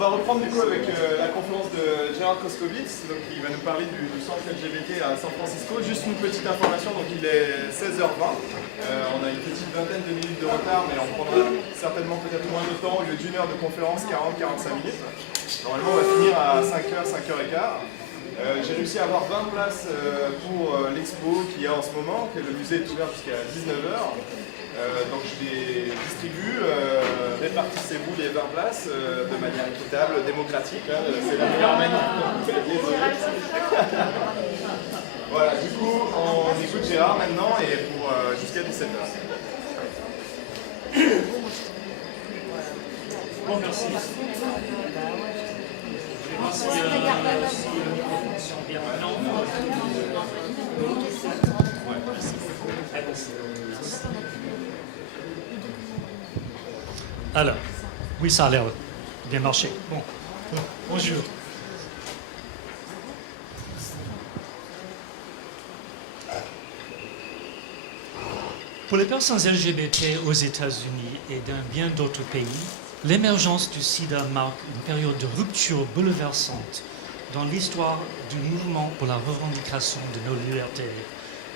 va reprendre du coup avec la conférence de Gérard Koskowitz, donc il va nous parler du centre LGBT à San Francisco. Juste une petite information, donc il est 16h20, on a une petite vingtaine de minutes de retard, mais on prendra certainement peut-être moins de temps, au lieu d'une heure de conférence, 40-45 minutes. Normalement on va finir à 5h, 5h15. J'ai réussi à avoir 20 places pour l'expo qu'il y a en ce moment, que le musée est ouvert jusqu'à 19h. Donc je les distribue, répartissez-vous les 20 places de manière équitable, démocratique. Hein, c'est la meilleure manière de faire les Voilà, du coup, on écoute Gérard maintenant et pour jusqu'à 17h. Bon, merci. Si le micro fonctionne bien maintenant. Alors, oui, ça a l'air bien marché. Bon, bonjour. Pour les personnes LGBT aux États-Unis et dans bien d'autres pays, l'émergence du sida marque une période de rupture bouleversante dans l'histoire du mouvement pour la revendication de nos libertés.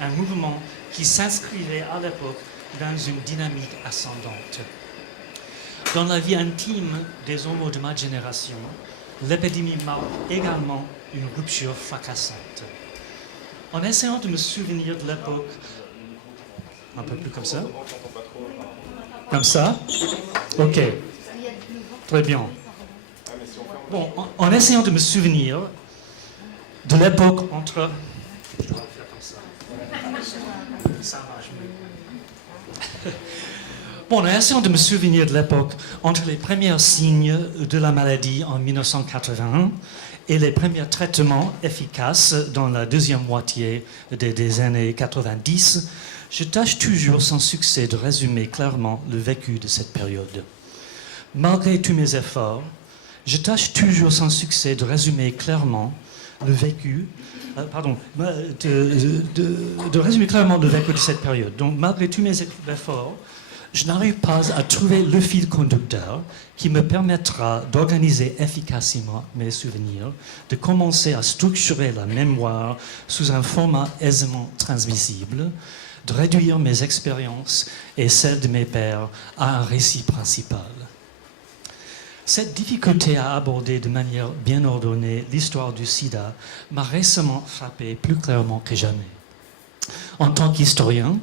Un mouvement qui s'inscrivait à l'époque dans une dynamique ascendante. Dans la vie intime des homos de ma génération, l'épidémie marque également une rupture fracassante. En essayant de me souvenir de l'époque, un peu plus comme ça. Comme ça? Ok. Très bien. Bon, en essayant de me souvenir de l'époque entre... Je dois le faire comme ça. Ça marche mieux. Bon, en essayant de me souvenir de l'époque entre les premiers signes de la maladie en 1981 et les premiers traitements efficaces dans la deuxième moitié des années 90, je tâche toujours sans succès de résumer clairement le vécu de cette période. Malgré tous mes efforts, je tâche toujours sans succès de résumer clairement le vécu, de résumer clairement le vécu de cette période. Donc, malgré tous mes efforts, je n'arrive pas à trouver le fil conducteur qui me permettra d'organiser efficacement mes souvenirs, de commencer à structurer la mémoire sous un format aisément transmissible, de réduire mes expériences et celles de mes pairs à un récit principal. Cette difficulté à aborder de manière bien ordonnée l'histoire du sida m'a récemment frappé plus clairement que jamais. En tant qu'historien,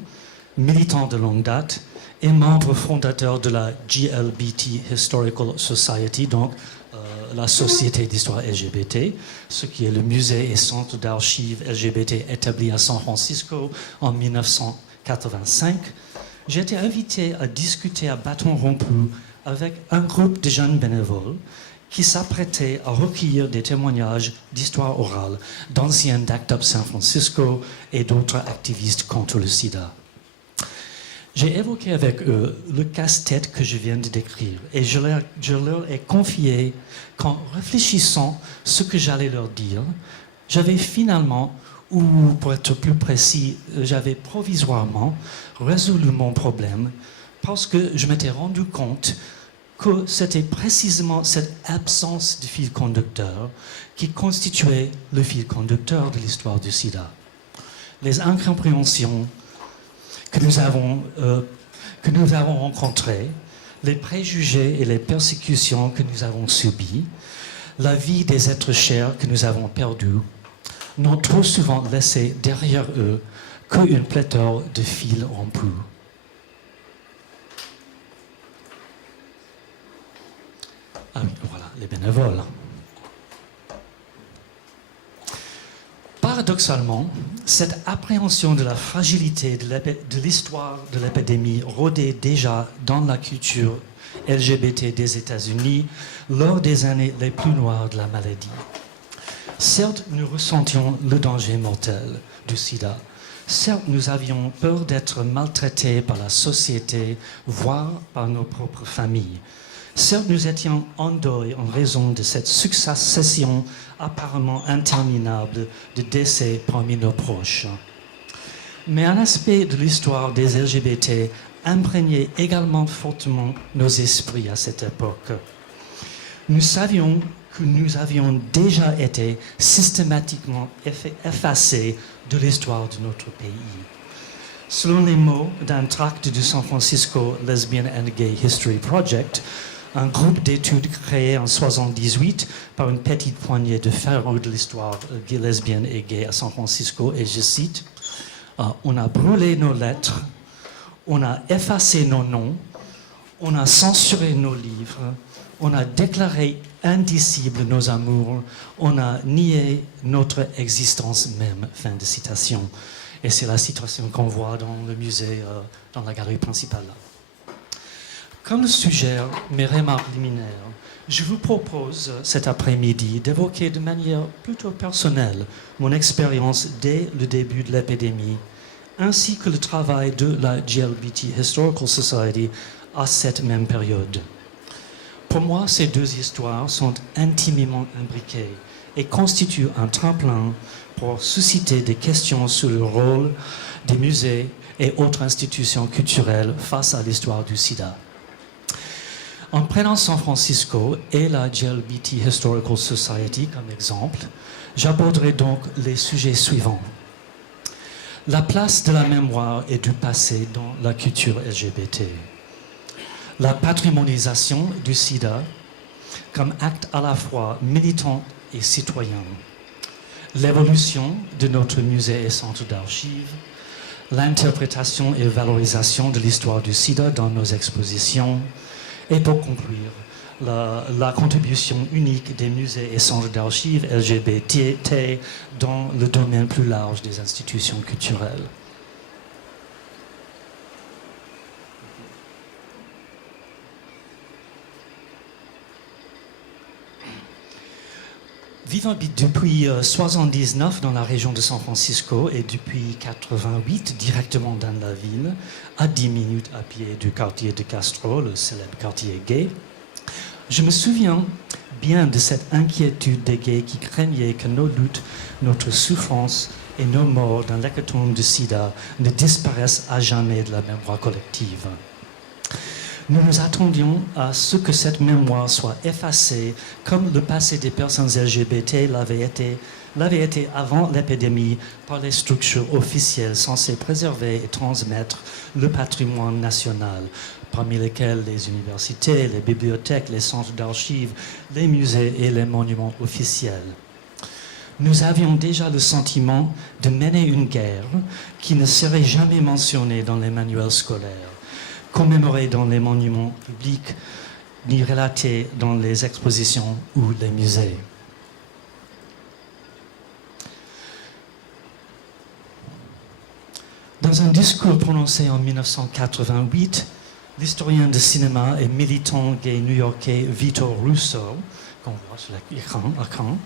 militant de longue date et membre fondateur de la GLBT Historical Society, donc la Société d'Histoire LGBT, ce qui est le musée et centre d'archives LGBT établi à San Francisco en 1985, j'ai été invité à discuter à bâton rompu avec un groupe de jeunes bénévoles qui s'apprêtaient à recueillir des témoignages d'histoire orale d'anciens d'ACT UP San Francisco et d'autres activistes contre le sida. J'ai évoqué avec eux le casse-tête que je viens de décrire et je leur ai confié qu'en réfléchissant ce que j'allais leur dire, j'avais finalement, ou pour être plus précis, j'avais provisoirement résolu mon problème parce que je m'étais rendu compte que c'était précisément cette absence de fil conducteur qui constituait le fil conducteur de l'histoire du sida. Les incompréhensions que nous avons rencontrées, les préjugés et les persécutions que nous avons subies, la vie des êtres chers que nous avons perdus, n'ont trop souvent laissé derrière eux qu'une pléthore de fils rompus. Ah oui, voilà, les bénévoles. Paradoxalement, cette appréhension de la fragilité de l'histoire de l'épidémie rôdait déjà dans la culture LGBT des États-Unis lors des années les plus noires de la maladie. Certes, nous ressentions le danger mortel du sida. Certes, nous avions peur d'être maltraités par la société, voire par nos propres familles. Certes, nous étions en deuil en raison de cette succession apparemment interminable de décès parmi nos proches. Mais un aspect de l'histoire des LGBT imprégnait également fortement nos esprits à cette époque. Nous savions que nous avions déjà été systématiquement effacés de l'histoire de notre pays. Selon les mots d'un tract du San Francisco Lesbian and Gay History Project, un groupe d'études créé en 1978 par une petite poignée de férus de l'histoire lesbienne et gay à San Francisco, et je cite, on a brûlé nos lettres, on a effacé nos noms, on a censuré nos livres, on a déclaré indicibles nos amours, on a nié notre existence même. Fin de citation. Et c'est la citation qu'on voit dans le musée, dans la galerie principale. Comme le suggèrent mes remarques liminaires, je vous propose cet après-midi d'évoquer de manière plutôt personnelle mon expérience dès le début de l'épidémie, ainsi que le travail de la GLBT Historical Society à cette même période. Pour moi, ces deux histoires sont intimement imbriquées et constituent un tremplin pour susciter des questions sur le rôle des musées et autres institutions culturelles face à l'histoire du sida. En prenant San Francisco et la GLBT Historical Society comme exemple, j'aborderai donc les sujets suivants. La place de la mémoire et du passé dans la culture LGBT. La patrimonialisation du sida comme acte à la fois militant et citoyen. L'évolution de notre musée et centre d'archives. L'interprétation et valorisation de l'histoire du sida dans nos expositions. Et pour conclure, la contribution unique des musées et centres d'archives LGBT dans le domaine plus large des institutions culturelles. Vivant depuis 1979 dans la région de San Francisco et depuis 1988 directement dans la ville, à 10 minutes à pied du quartier de Castro, le célèbre quartier gay, je me souviens bien de cette inquiétude des gays qui craignaient que nos luttes, notre souffrance et nos morts dans l'hécatombe du sida ne disparaissent à jamais de la mémoire collective. Nous nous attendions à ce que cette mémoire soit effacée comme le passé des personnes LGBT l'avait été avant l'épidémie par les structures officielles censées préserver et transmettre le patrimoine national, parmi lesquelles les universités, les bibliothèques, les centres d'archives, les musées et les monuments officiels. Nous avions déjà le sentiment de mener une guerre qui ne serait jamais mentionnée dans les manuels scolaires, commémorée dans les monuments publics, ni relatée dans les expositions ou les musées. Dans un discours prononcé en 1988, l'historien de cinéma et militant gay new-yorkais Vito Russo, qu'on voit sur l'écran,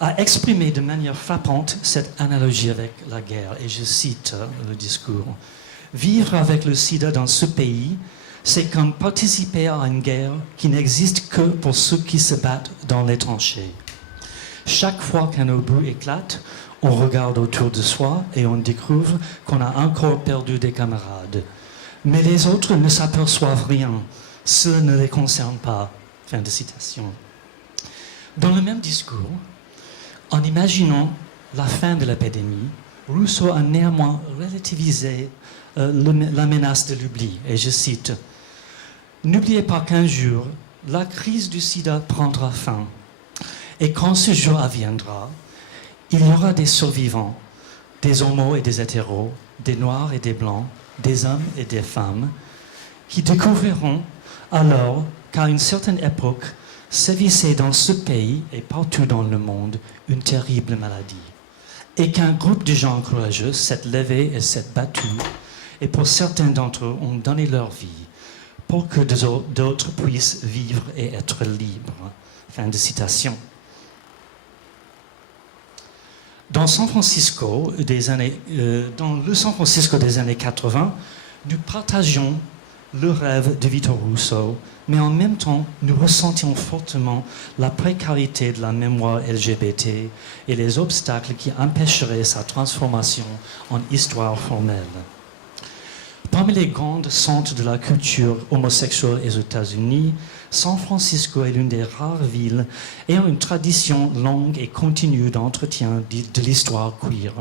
a exprimé de manière frappante cette analogie avec la guerre, et je cite le discours. « Vivre avec le sida dans ce pays, c'est comme participer à une guerre qui n'existe que pour ceux qui se battent dans les tranchées. Chaque fois qu'un obus éclate, on regarde autour de soi et on découvre qu'on a encore perdu des camarades. Mais les autres ne s'aperçoivent rien. Cela ne les concerne pas. » Fin de citation. Dans le même discours, en imaginant la fin de l'épidémie, Rousseau a néanmoins relativisé la menace de l'oubli. Et je cite, « N'oubliez pas qu'un jour, la crise du sida prendra fin. Et quand ce jour adviendra, il y aura des survivants, des homos et des hétéros, des noirs et des blancs, des hommes et des femmes, qui découvriront alors qu'à une certaine époque sévissait dans ce pays et partout dans le monde une terrible maladie, et qu'un groupe de gens courageux s'est levé et s'est battu, et pour certains d'entre eux ont donné leur vie pour que d'autres puissent vivre et être libres. » Fin de citation. Dans le San Francisco des années 80, nous partagions le rêve de Vito Russo, mais en même temps, nous ressentions fortement la précarité de la mémoire LGBT et les obstacles qui empêcheraient sa transformation en histoire formelle. Parmi les grands centres de la culture homosexuelle aux États-Unis, San Francisco est l'une des rares villes ayant une tradition longue et continue d'entretien de l'histoire queer.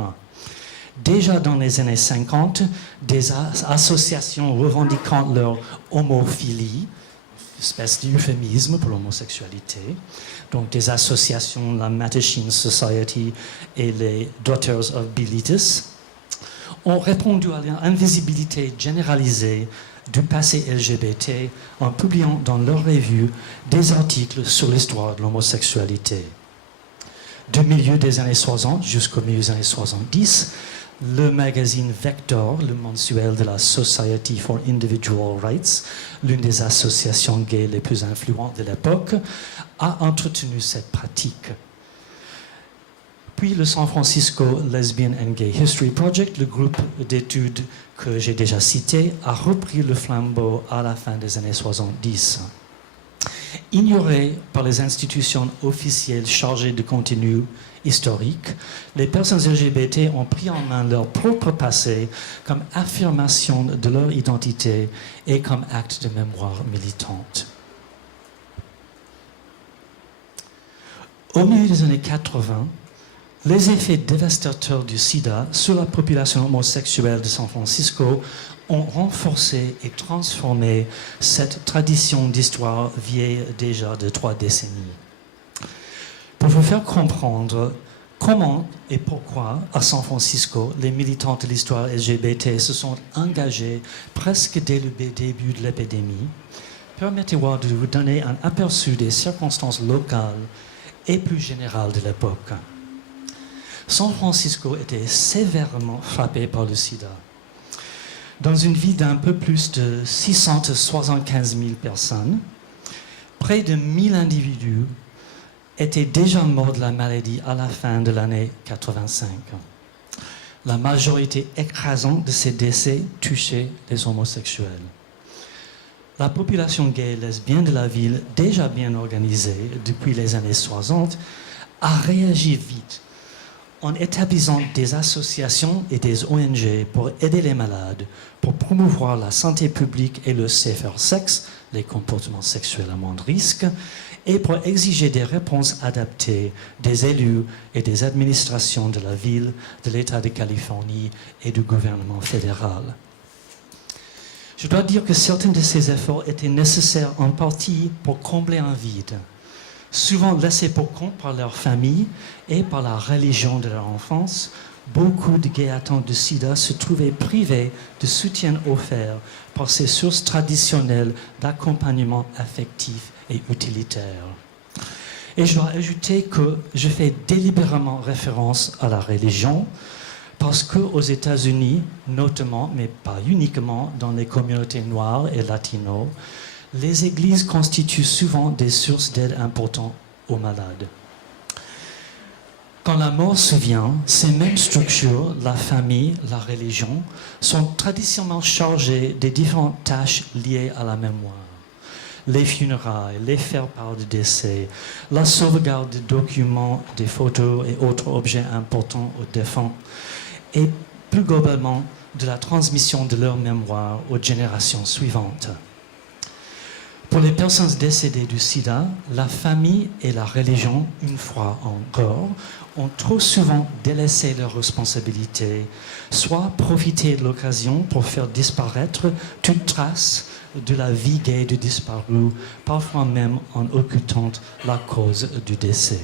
Déjà dans les années 50, des associations revendiquant leur homophilie, espèce d'euphémisme pour l'homosexualité, donc des associations, la Mattachine Society et les Daughters of Bilitis, ont répondu à l'invisibilité généralisée du passé LGBT en publiant dans leur revue des articles sur l'histoire de l'homosexualité. Du milieu des années 60 jusqu'au milieu des années 70, le magazine Vector, le mensuel de la Society for Individual Rights, l'une des associations gays les plus influentes de l'époque, a entretenu cette pratique. Puis le San Francisco Lesbian and Gay History Project, le groupe d'études que j'ai déjà cité, a repris le flambeau à la fin des années 70. Ignorés par les institutions officielles chargées de contenu historique, les personnes LGBT ont pris en main leur propre passé comme affirmation de leur identité et comme acte de mémoire militante. Au milieu des années 80, les effets dévastateurs du sida sur la population homosexuelle de San Francisco ont renforcé et transformé cette tradition d'histoire vieille déjà de 3 décennies. Pour vous faire comprendre comment et pourquoi à San Francisco les militants de l'histoire LGBT se sont engagés presque dès le début de l'épidémie, permettez-moi de vous donner un aperçu des circonstances locales et plus générales de l'époque. San Francisco était sévèrement frappé par le sida. Dans une ville d'un peu plus de 675 000 personnes, près de 1000 individus étaient déjà morts de la maladie à la fin de l'année 85. La majorité écrasante de ces décès touchait les homosexuels. La population gay et lesbienne de la ville, déjà bien organisée depuis les années 60, a réagi vite en établissant des associations et des ONG pour aider les malades, pour promouvoir la santé publique et le safer sex, les comportements sexuels à moindre risque, et pour exiger des réponses adaptées des élus et des administrations de la ville, de l'État de Californie et du gouvernement fédéral. Je dois dire que certains de ces efforts étaient nécessaires en partie pour combler un vide, souvent laissés pour compte par leur famille et par la religion de leur enfance. Beaucoup de gays atteints de sida se trouvaient privés de soutien offert par ces sources traditionnelles d'accompagnement affectif et utilitaire. Et je dois ajouter que je fais délibérément référence à la religion parce qu'aux États-Unis, notamment, mais pas uniquement dans les communautés noires et latino, les églises constituent souvent des sources d'aide importantes aux malades. Quand la mort survient, ces mêmes structures, la famille, la religion, sont traditionnellement chargées des différentes tâches liées à la mémoire. Les funérailles, les faire-part de décès, la sauvegarde des documents, des photos et autres objets importants aux défunts, et plus globalement de la transmission de leur mémoire aux générations suivantes. Pour les personnes décédées du sida, la famille et la religion, une fois encore, ont trop souvent délaissé leurs responsabilités, soit profité de l'occasion pour faire disparaître toute trace de la vie gay du disparu, parfois même en occultant la cause du décès.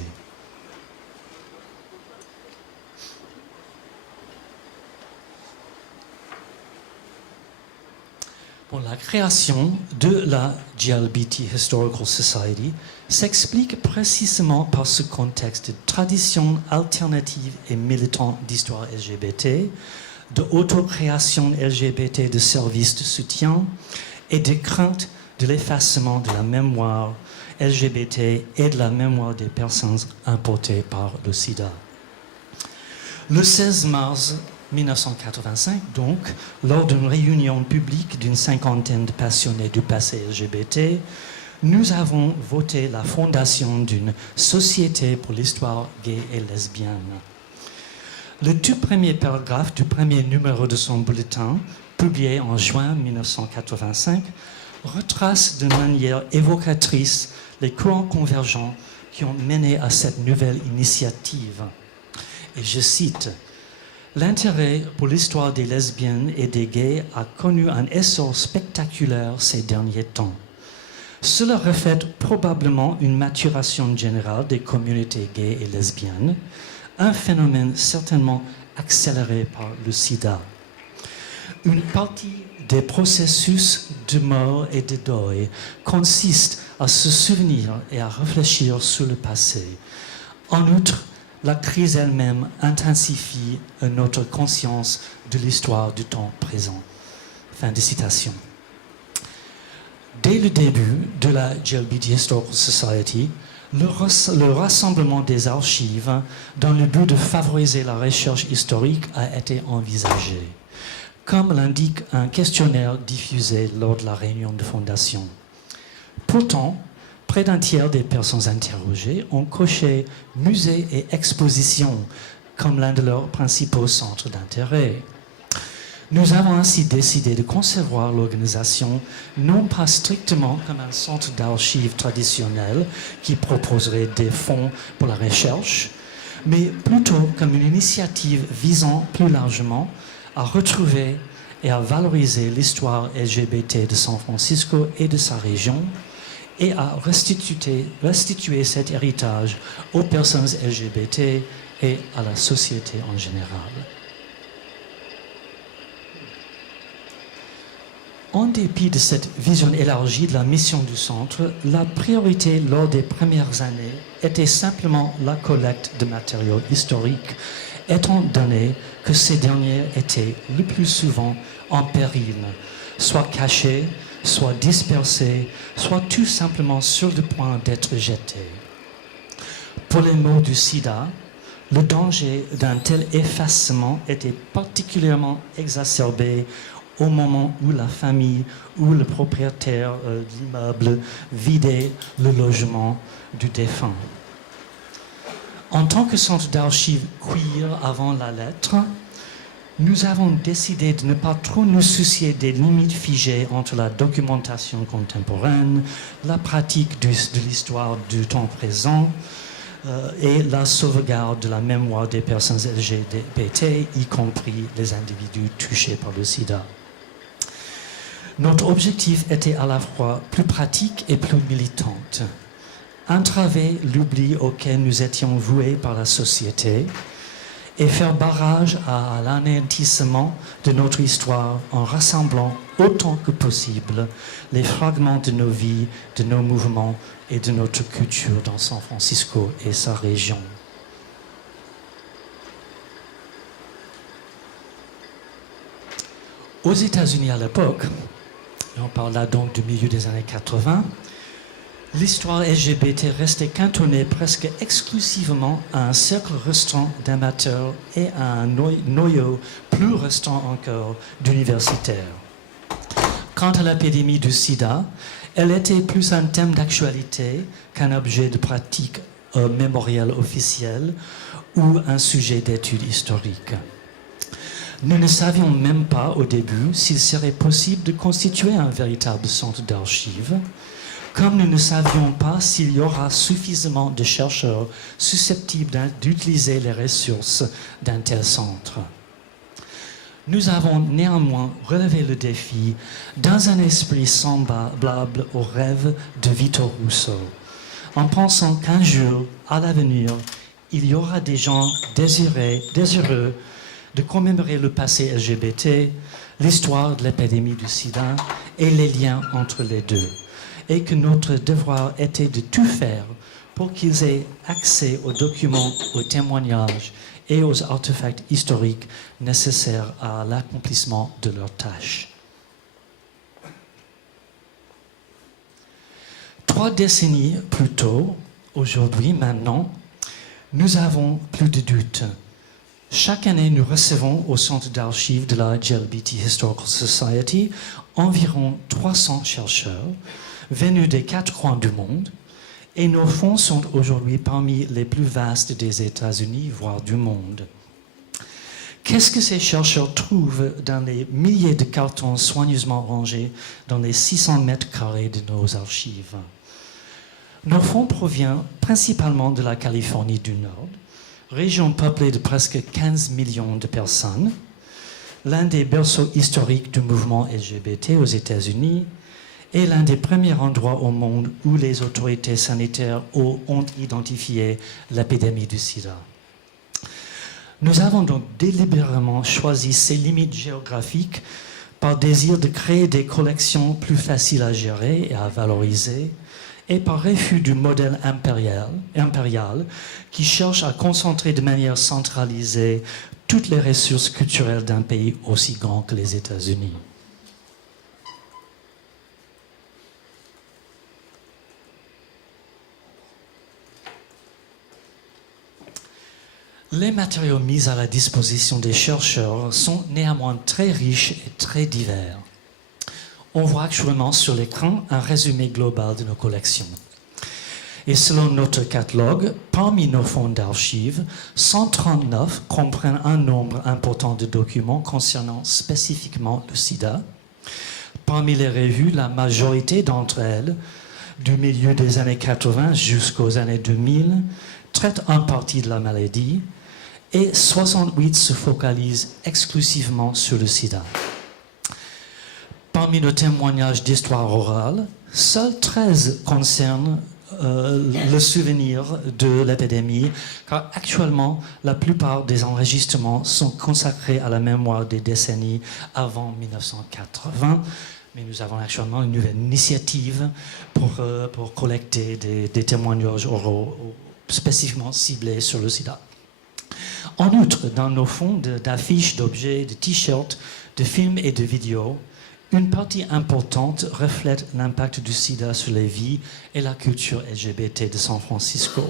Bon, la création de la GLBT Historical Society s'explique précisément par ce contexte de tradition alternative et militante d'histoire LGBT, de autocréation LGBT de services de soutien et de crainte de l'effacement de la mémoire LGBT et de la mémoire des personnes importées par le sida. Le 16 mars 1985, donc, lors d'une réunion publique d'une cinquantaine de passionnés du passé LGBT, nous avons voté la fondation d'une société pour l'histoire gay et lesbienne. Le tout premier paragraphe du premier numéro de son bulletin publié en juin 1985, retrace de manière évocatrice les courants convergents qui ont mené à cette nouvelle initiative. Et je cite, « L'intérêt pour l'histoire des lesbiennes et des gays a connu un essor spectaculaire ces derniers temps. Cela reflète probablement une maturation générale des communautés gays et lesbiennes, un phénomène certainement accéléré par le sida. Une partie des processus de mort et de deuil consiste à se souvenir et à réfléchir sur le passé. En outre, la crise elle-même intensifie notre conscience de l'histoire du temps présent. » Fin de citation. Dès le début de la GLBT Historical Society, le rassemblement des archives dans le but de favoriser la recherche historique a été envisagé, comme l'indique un questionnaire diffusé lors de la réunion de fondation. Pourtant, près d'un tiers des personnes interrogées ont coché musée et exposition comme l'un de leurs principaux centres d'intérêt. Nous avons ainsi décidé de concevoir l'organisation non pas strictement comme un centre d'archives traditionnel qui proposerait des fonds pour la recherche, mais plutôt comme une initiative visant plus largement à retrouver et à valoriser l'histoire LGBT de San Francisco et de sa région et à restituer cet héritage aux personnes LGBT et à la société en général. En dépit de cette vision élargie de la mission du centre, la priorité lors des premières années était simplement la collecte de matériaux historiques, étant donné que ces derniers étaient le plus souvent en péril, soit cachés, soit dispersés, soit tout simplement sur le point d'être jetés. Pour les mots du sida, le danger d'un tel effacement était particulièrement exacerbé au moment où la famille ou le propriétaire de l'immeuble vidait le logement du défunt. En tant que centre d'archives queer avant la lettre, nous avons décidé de ne pas trop nous soucier des limites figées entre la documentation contemporaine, la pratique de l'histoire du temps présent et la sauvegarde de la mémoire des personnes LGBT, y compris les individus touchés par le sida. Notre objectif était à la fois plus pratique et plus militant. Entraver l'oubli auquel nous étions voués par la société et faire barrage à l'anéantissement de notre histoire en rassemblant autant que possible les fragments de nos vies, de nos mouvements et de notre culture dans San Francisco et sa région. Aux États-Unis à l'époque, on parle là donc du milieu des années 80, l'histoire LGBT restait cantonnée presque exclusivement à un cercle restreint d'amateurs et à un noyau plus restreint encore d'universitaires. Quant à l'épidémie du sida, elle était plus un thème d'actualité qu'un objet de pratique mémorielle officielle ou un sujet d'étude historique. Nous ne savions même pas au début s'il serait possible de constituer un véritable centre d'archives, comme nous ne savions pas s'il y aura suffisamment de chercheurs susceptibles d'utiliser les ressources d'un tel centre. Nous avons néanmoins relevé le défi dans un esprit semblable au rêve de Victor Rousseau, en pensant qu'un jour, à l'avenir, il y aura des gens désireux de commémorer le passé LGBT, l'histoire de l'épidémie du sida et les liens entre les deux, et que notre devoir était de tout faire pour qu'ils aient accès aux documents, aux témoignages et aux artefacts historiques nécessaires à l'accomplissement de leurs tâches. 3 décennies plus tôt, aujourd'hui, maintenant, nous avons plus de doutes. Chaque année, nous recevons au centre d'archives de la GLBT Historical Society environ 300 chercheurs venus des 4 coins du monde, et nos fonds sont aujourd'hui parmi les plus vastes des États-Unis, voire du monde. Qu'est-ce que ces chercheurs trouvent dans les milliers de cartons soigneusement rangés dans les 600 mètres carrés de nos archives? Nos fonds proviennent principalement de la Californie du Nord, région peuplée de presque 15 millions de personnes, l'un des berceaux historiques du mouvement LGBT aux États-Unis et l'un des premiers endroits au monde où les autorités sanitaires ont identifié l'épidémie du sida. Nous avons donc délibérément choisi ces limites géographiques par désir de créer des collections plus faciles à gérer et à valoriser, et par refus du modèle impérial qui cherche à concentrer de manière centralisée toutes les ressources culturelles d'un pays aussi grand que les États-Unis. Les matériaux mis à la disposition des chercheurs sont néanmoins très riches et très divers. On voit actuellement sur l'écran un résumé global de nos collections. Et selon notre catalogue, parmi nos fonds d'archives, 139 comprennent un nombre important de documents concernant spécifiquement le sida. Parmi les revues, la majorité d'entre elles, du milieu des années 80 jusqu'aux années 2000, traitent en partie de la maladie, et 68 se focalisent exclusivement sur le sida. Parmi nos témoignages d'histoire orale, seuls 13 concernent le souvenir de l'épidémie, car actuellement, la plupart des enregistrements sont consacrés à la mémoire des décennies avant 1980, mais nous avons actuellement une nouvelle initiative pour collecter des témoignages oraux spécifiquement ciblés sur le sida. En outre, dans nos fonds d'affiches, d'objets, de t-shirts, de films et de vidéos, une partie importante reflète l'impact du sida sur les vies et la culture LGBT de San Francisco.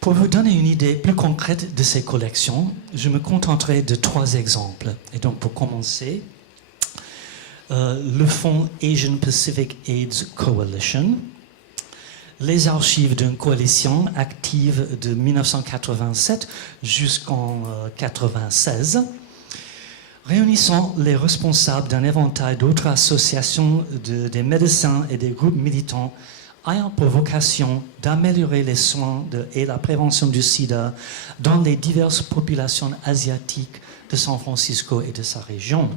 Pour vous donner une idée plus concrète de ces collections, je me contenterai de 3 exemples. Et donc, pour commencer, le fonds Asian Pacific AIDS Coalition, les archives d'une coalition active de 1987 jusqu'en 1996, réunissant les responsables d'un éventail d'autres associations, des médecins et des groupes militants ayant pour vocation d'améliorer les soins et la prévention du sida dans les diverses populations asiatiques de San Francisco et de sa région.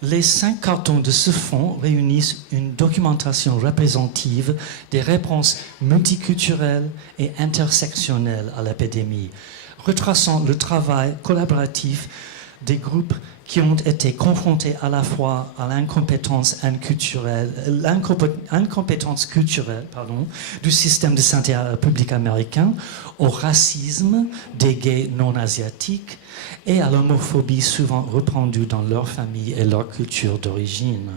Les 5 cartons de ce fonds réunissent une documentation représentative des réponses multiculturelles et intersectionnelles à l'épidémie, retraçant le travail collaboratif des groupes qui ont été confrontés à la fois à l'incompétence culturelle du système de santé publique américain, au racisme des gays non asiatiques et à l'homophobie souvent répandue dans leur famille et leur culture d'origine.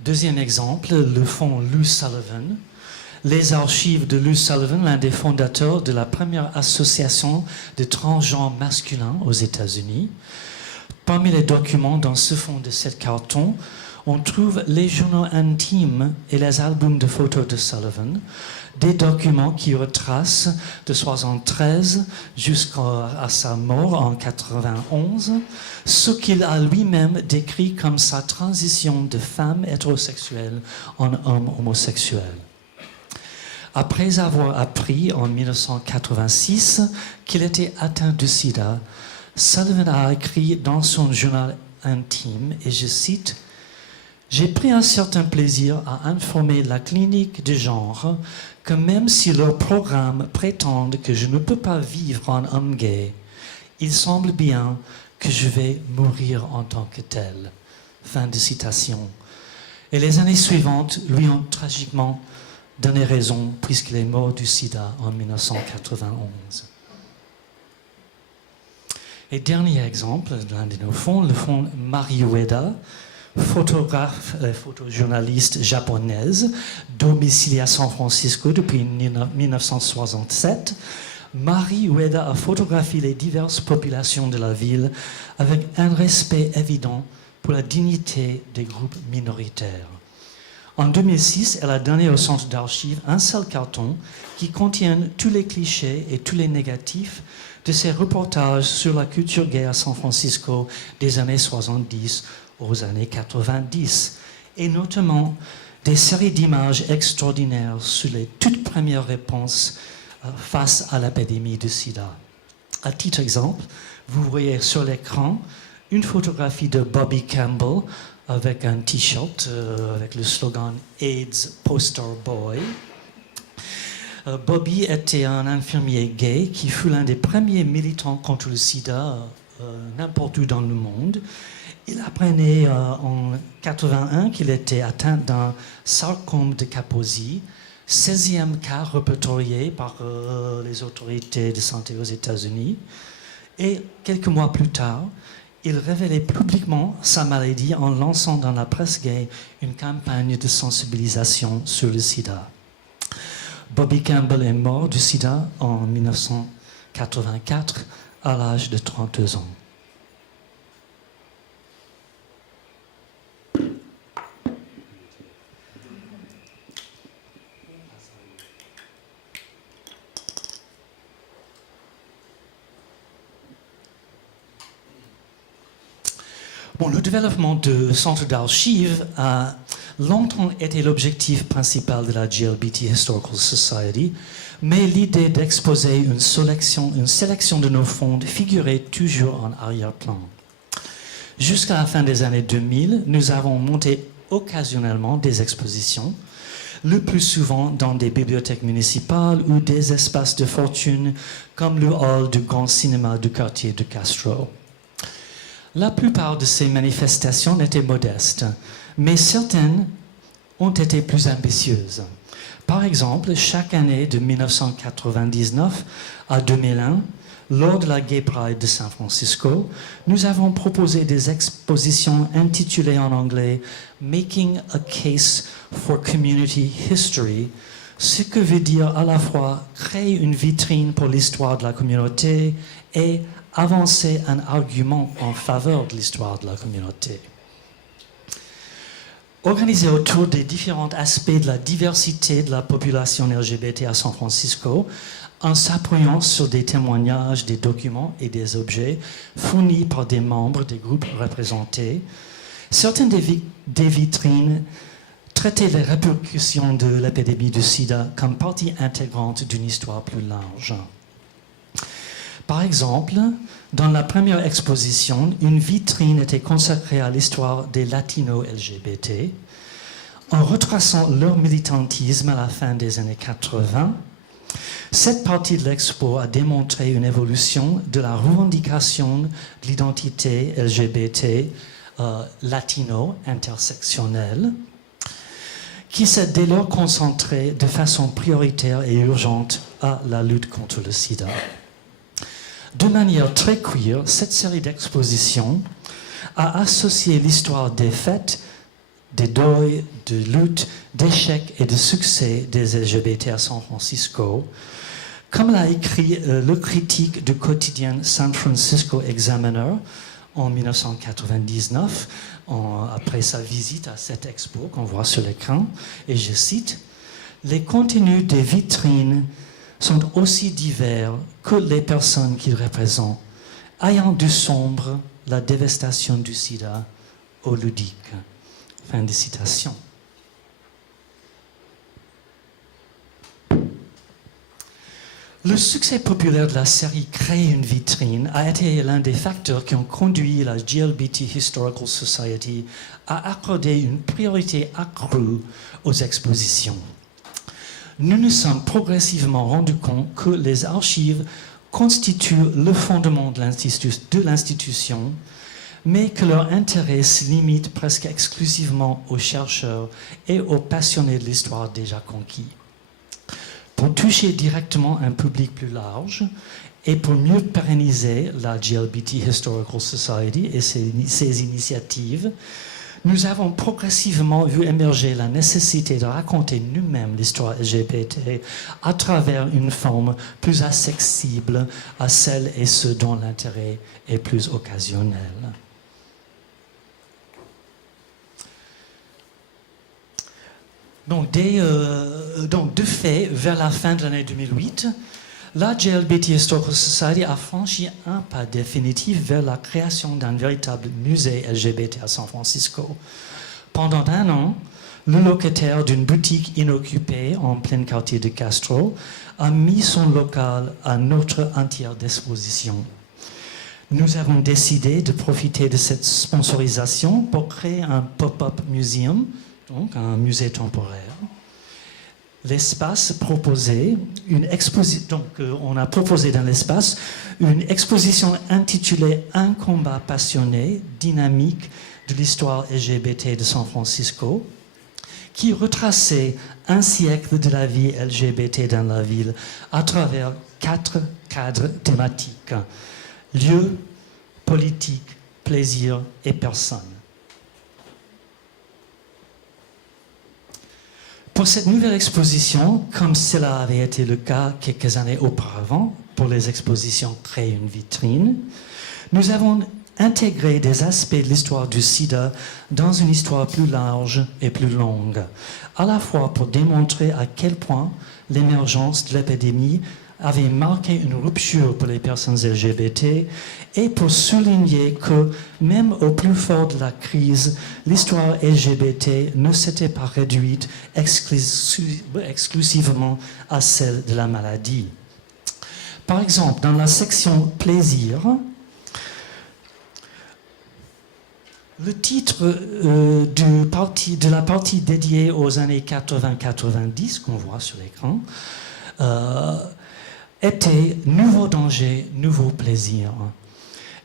Deuxième exemple, le fonds Lou Sullivan. Les archives de Lou Sullivan, l'un des fondateurs de la première association de transgenres masculins aux États-Unis. Parmi les documents dans ce fonds de 7 cartons, on trouve les journaux intimes et les albums de photos de Sullivan, des documents qui retracent de 1973 jusqu'à sa mort en 1991, ce qu'il a lui-même décrit comme sa transition de femme hétérosexuelle en homme homosexuel. Après avoir appris en 1986 qu'il était atteint de sida, Sullivan a écrit dans son journal intime, et je cite, « J'ai pris un certain plaisir à informer la clinique de genre que même si leurs programmes prétendent que je ne peux pas vivre en homme gay, il semble bien que je vais mourir en tant que tel. » Fin de citation. Et les années suivantes lui ont tragiquement donné raison puisqu'il est mort du sida en 1991. Et dernier exemple d'un de nos fonds, le fonds Mari Ueda, photographe et photojournaliste japonaise, domiciliée à San Francisco depuis 1967. Mari Ueda a photographié les diverses populations de la ville avec un respect évident pour la dignité des groupes minoritaires. En 2006, elle a donné au Centre d'archives un seul carton qui contient tous les clichés et tous les négatifs de ses reportages sur la culture gay à San Francisco des années 70 aux années 90, et notamment des séries d'images extraordinaires sur les toutes premières réponses face à l'épidémie de sida. À titre d'exemple, vous voyez sur l'écran une photographie de Bobby Campbell avec un t-shirt avec le slogan AIDS Poster Boy. Bobby était un infirmier gay qui fut l'un des premiers militants contre le sida n'importe où dans le monde. Il apprenait en 81 qu'il était atteint d'un sarcome de Kaposi, 16e cas répertorié par les autorités de santé aux États-Unis. Et quelques mois plus tard, il révélait publiquement sa maladie en lançant dans la presse gay une campagne de sensibilisation sur le sida. Bobby Campbell est mort du sida en 1984 à l'âge de 32 ans. Bon, le développement de centres d'archives a longtemps été l'objectif principal de la GLBT Historical Society, mais l'idée d'exposer une sélection de nos fonds figurait toujours en arrière-plan. Jusqu'à la fin des années 2000, nous avons monté occasionnellement des expositions, le plus souvent dans des bibliothèques municipales ou des espaces de fortune comme le hall du Grand Cinéma du quartier de Castro. La plupart de ces manifestations étaient modestes, mais certaines ont été plus ambitieuses. Par exemple, chaque année de 1999 à 2001, lors de la Gay Pride de San Francisco, nous avons proposé des expositions intitulées en anglais « Making a Case for Community History », ce que veut dire à la fois créer une vitrine pour l'histoire de la communauté et avancer un argument en faveur de l'histoire de la communauté. Organisé autour des différents aspects de la diversité de la population LGBT à San Francisco, en s'appuyant sur des témoignages, des documents et des objets fournis par des membres des groupes représentés, certaines des vitrines traitaient les répercussions de l'épidémie du sida comme partie intégrante d'une histoire plus large. Par exemple, dans la première exposition, une vitrine était consacrée à l'histoire des latinos LGBT. En retraçant leur militantisme à la fin des années 80, cette partie de l'expo a démontré une évolution de la revendication de l'identité LGBT latino intersectionnelle, qui s'est dès lors concentrée de façon prioritaire et urgente à la lutte contre le sida. De manière très queer, cette série d'expositions a associé l'histoire des fêtes, des deuils, de luttes, d'échecs et de succès des LGBT à San Francisco, comme l'a écrit le critique du quotidien San Francisco Examiner en 1999, après sa visite à cette expo qu'on voit sur l'écran, et je cite, « Les contenus des vitrines sont aussi divers que les personnes qu'ils représentent, ayant du sombre la dévastation du sida au ludique. » Fin de citation. Le succès populaire de la série Créer une vitrine a été l'un des facteurs qui ont conduit la GLBT Historical Society à accorder une priorité accrue aux expositions. Nous nous sommes progressivement rendus compte que les archives constituent le fondement de l'institution, mais que leur intérêt se limite presque exclusivement aux chercheurs et aux passionnés de l'histoire déjà conquis. Pour toucher directement un public plus large et pour mieux pérenniser la GLBT Historical Society et ses initiatives, nous avons progressivement vu émerger la nécessité de raconter nous-mêmes l'histoire LGBT à travers une forme plus accessible à celles et ceux dont l'intérêt est plus occasionnel. Donc, de fait, vers la fin de l'année 2008, la GLBT Historical Society a franchi un pas définitif vers la création d'un véritable musée LGBT à San Francisco. Pendant un an, le locataire d'une boutique inoccupée en plein quartier de Castro a mis son local à notre entière disposition. Nous avons décidé de profiter de cette sponsorisation pour créer un pop-up museum, donc un musée temporaire. L'espace proposé, on a proposé dans l'espace une exposition intitulée Un combat passionné, dynamique de l'histoire LGBT de San Francisco, qui retraçait un siècle de la vie LGBT dans la ville à travers 4 cadres thématiques: lieu, politique, plaisir et personne. Pour cette nouvelle exposition, comme cela avait été le cas quelques années auparavant pour les expositions Créer une vitrine, nous avons intégré des aspects de l'histoire du sida dans une histoire plus large et plus longue, à la fois pour démontrer à quel point l'émergence de l'épidémie avait marqué une rupture pour les personnes LGBT et pour souligner que même au plus fort de la crise, l'histoire LGBT ne s'était pas réduite exclusivement à celle de la maladie. Par exemple, dans la section plaisir, le titre de la partie dédiée aux années 80-90 qu'on voit sur l'écran était « Nouveau danger, nouveau plaisir ».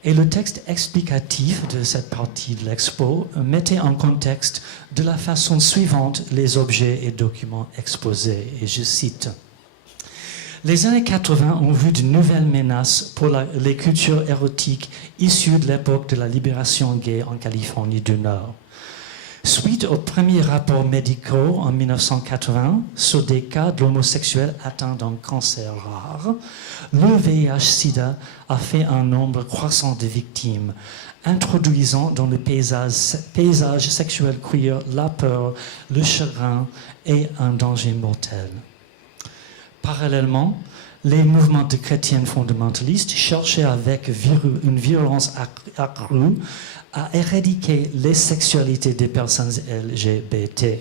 Et le texte explicatif de cette partie de l'expo mettait en contexte de la façon suivante les objets et documents exposés. Et je cite: « Les années 80 ont vu de nouvelles menaces pour les cultures érotiques issues de l'époque de la libération gay en Californie du Nord. Suite aux premiers rapports médicaux en 1980 sur des cas d'homosexuels atteints d'un cancer rare, le VIH-Sida a fait un nombre croissant de victimes, introduisant dans le paysage sexuel queer la peur, le chagrin et un danger mortel. Parallèlement, les mouvements de chrétiens fondamentalistes cherchaient avec une violence accrue à éradiquer les sexualités des personnes LGBT.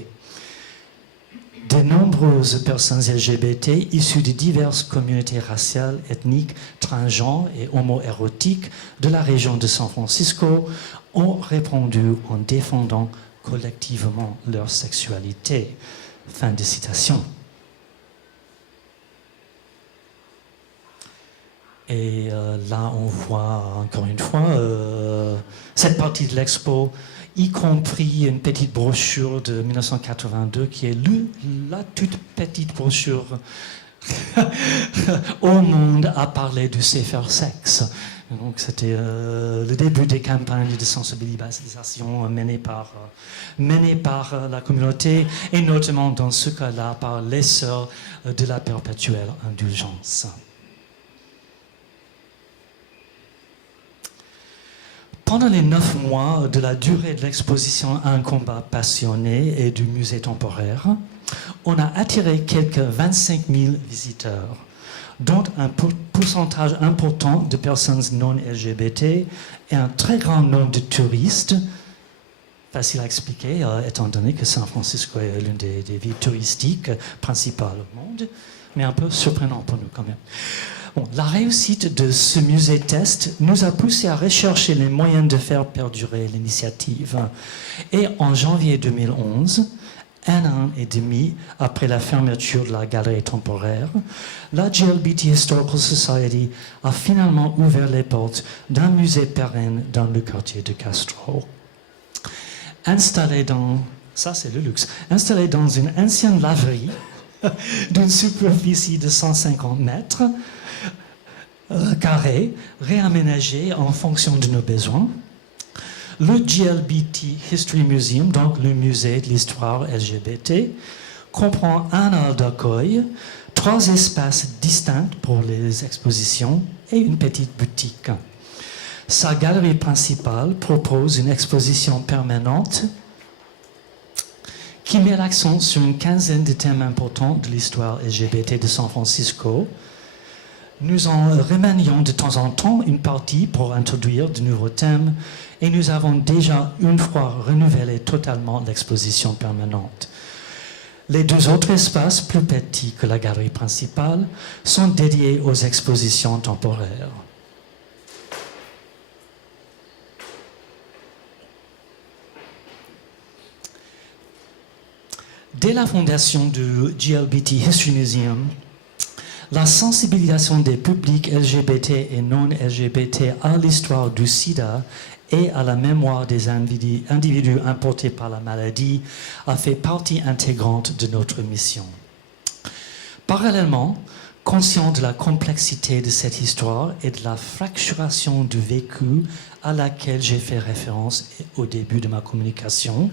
De nombreuses personnes LGBT issues de diverses communautés raciales, ethniques, transgenres et homo-érotiques de la région de San Francisco ont répondu en défendant collectivement leur sexualité. Fin de citation. Et là, on voit encore une fois cette partie de l'expo, y compris une petite brochure de 1982 qui est la toute petite brochure au monde à parler du safer sex. Donc c'était le début des campagnes de sensibilisation menées par la communauté et notamment dans ce cas-là par les sœurs de la perpétuelle indulgence. Pendant les 9 mois de la durée de l'exposition Un combat passionné et du musée temporaire, on a attiré quelques 25 000 visiteurs, dont un pourcentage important de personnes non LGBT et un très grand nombre de touristes. Facile à expliquer, étant donné que San Francisco est l'une des villes touristiques principales au monde, mais un peu surprenant pour nous quand même. Bon, la réussite de ce musée test nous a poussé à rechercher les moyens de faire perdurer l'initiative. Et en janvier 2011, un an et demi après la fermeture de la galerie temporaire, la GLBT Historical Society a finalement ouvert les portes d'un musée pérenne dans le quartier de Castro. Installé dans une ancienne laverie d'une superficie de 150 mètres, carré, réaménagé en fonction de nos besoins. Le GLBT History Museum, donc le musée de l'histoire LGBT, comprend un hall d'accueil, 3 espaces distincts pour les expositions et une petite boutique. Sa galerie principale propose une exposition permanente qui met l'accent sur une quinzaine de thèmes importants de l'histoire LGBT de San Francisco. Nous en remanions de temps en temps une partie pour introduire de nouveaux thèmes et nous avons déjà une fois renouvelé totalement l'exposition permanente. Les deux autres espaces, plus petits que la galerie principale, sont dédiés aux expositions temporaires. Dès la fondation du GLBT History Museum, la sensibilisation des publics LGBT et non LGBT à l'histoire du sida et à la mémoire des individus importés par la maladie a fait partie intégrante de notre mission. Parallèlement, conscient de la complexité de cette histoire et de la fracturation du vécu à laquelle j'ai fait référence au début de ma communication,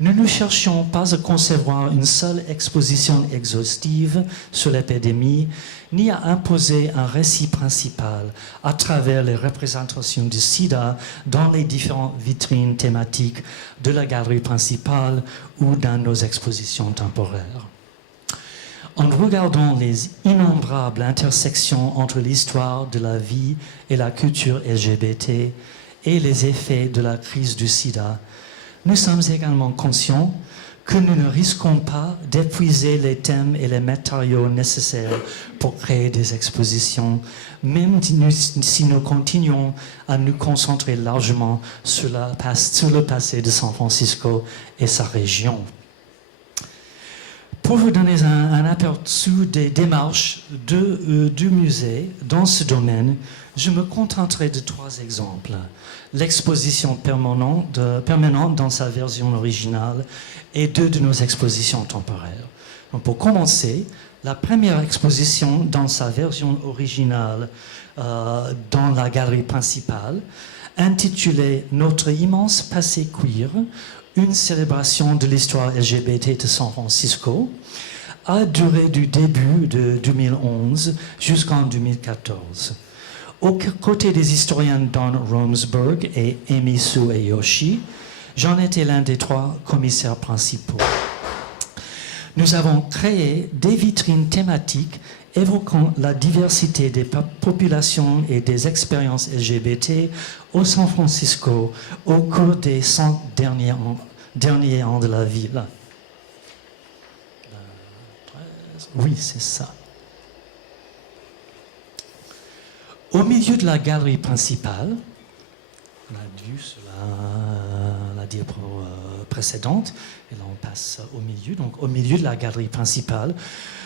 nous ne cherchions pas à concevoir une seule exposition exhaustive sur l'épidémie, ni à imposer un récit principal à travers les représentations du sida dans les différentes vitrines thématiques de la galerie principale ou dans nos expositions temporaires. En regardant les innombrables intersections entre l'histoire de la vie et la culture LGBT et les effets de la crise du sida, nous sommes également conscients que nous ne risquons pas d'épuiser les thèmes et les matériaux nécessaires pour créer des expositions, même si nous continuons à nous concentrer largement sur le passé de San Francisco et sa région. Pour vous donner un aperçu des démarches du musée dans ce domaine, je me contenterai de 3 exemples. L'exposition permanente dans sa version originale et 2 de nos expositions temporaires. Donc pour commencer, la première exposition dans sa version originale dans la galerie principale, intitulée « Notre immense passé queer », une célébration de l'histoire LGBT de San Francisco, a duré du début de 2011 jusqu'en 2014. Aux côtés des historiens Don Romsberg et Amy Sue Yoshi, j'en étais l'un des 3 commissaires principaux. Nous avons créé des vitrines thématiques évoquant la diversité des populations et des expériences LGBT au San Francisco au cours des 100 derniers ans de la ville. Oui, c'est ça. Au milieu de la galerie principale, on a vu sur la diapo précédente, et là on passe au milieu, donc au milieu de la galerie principale,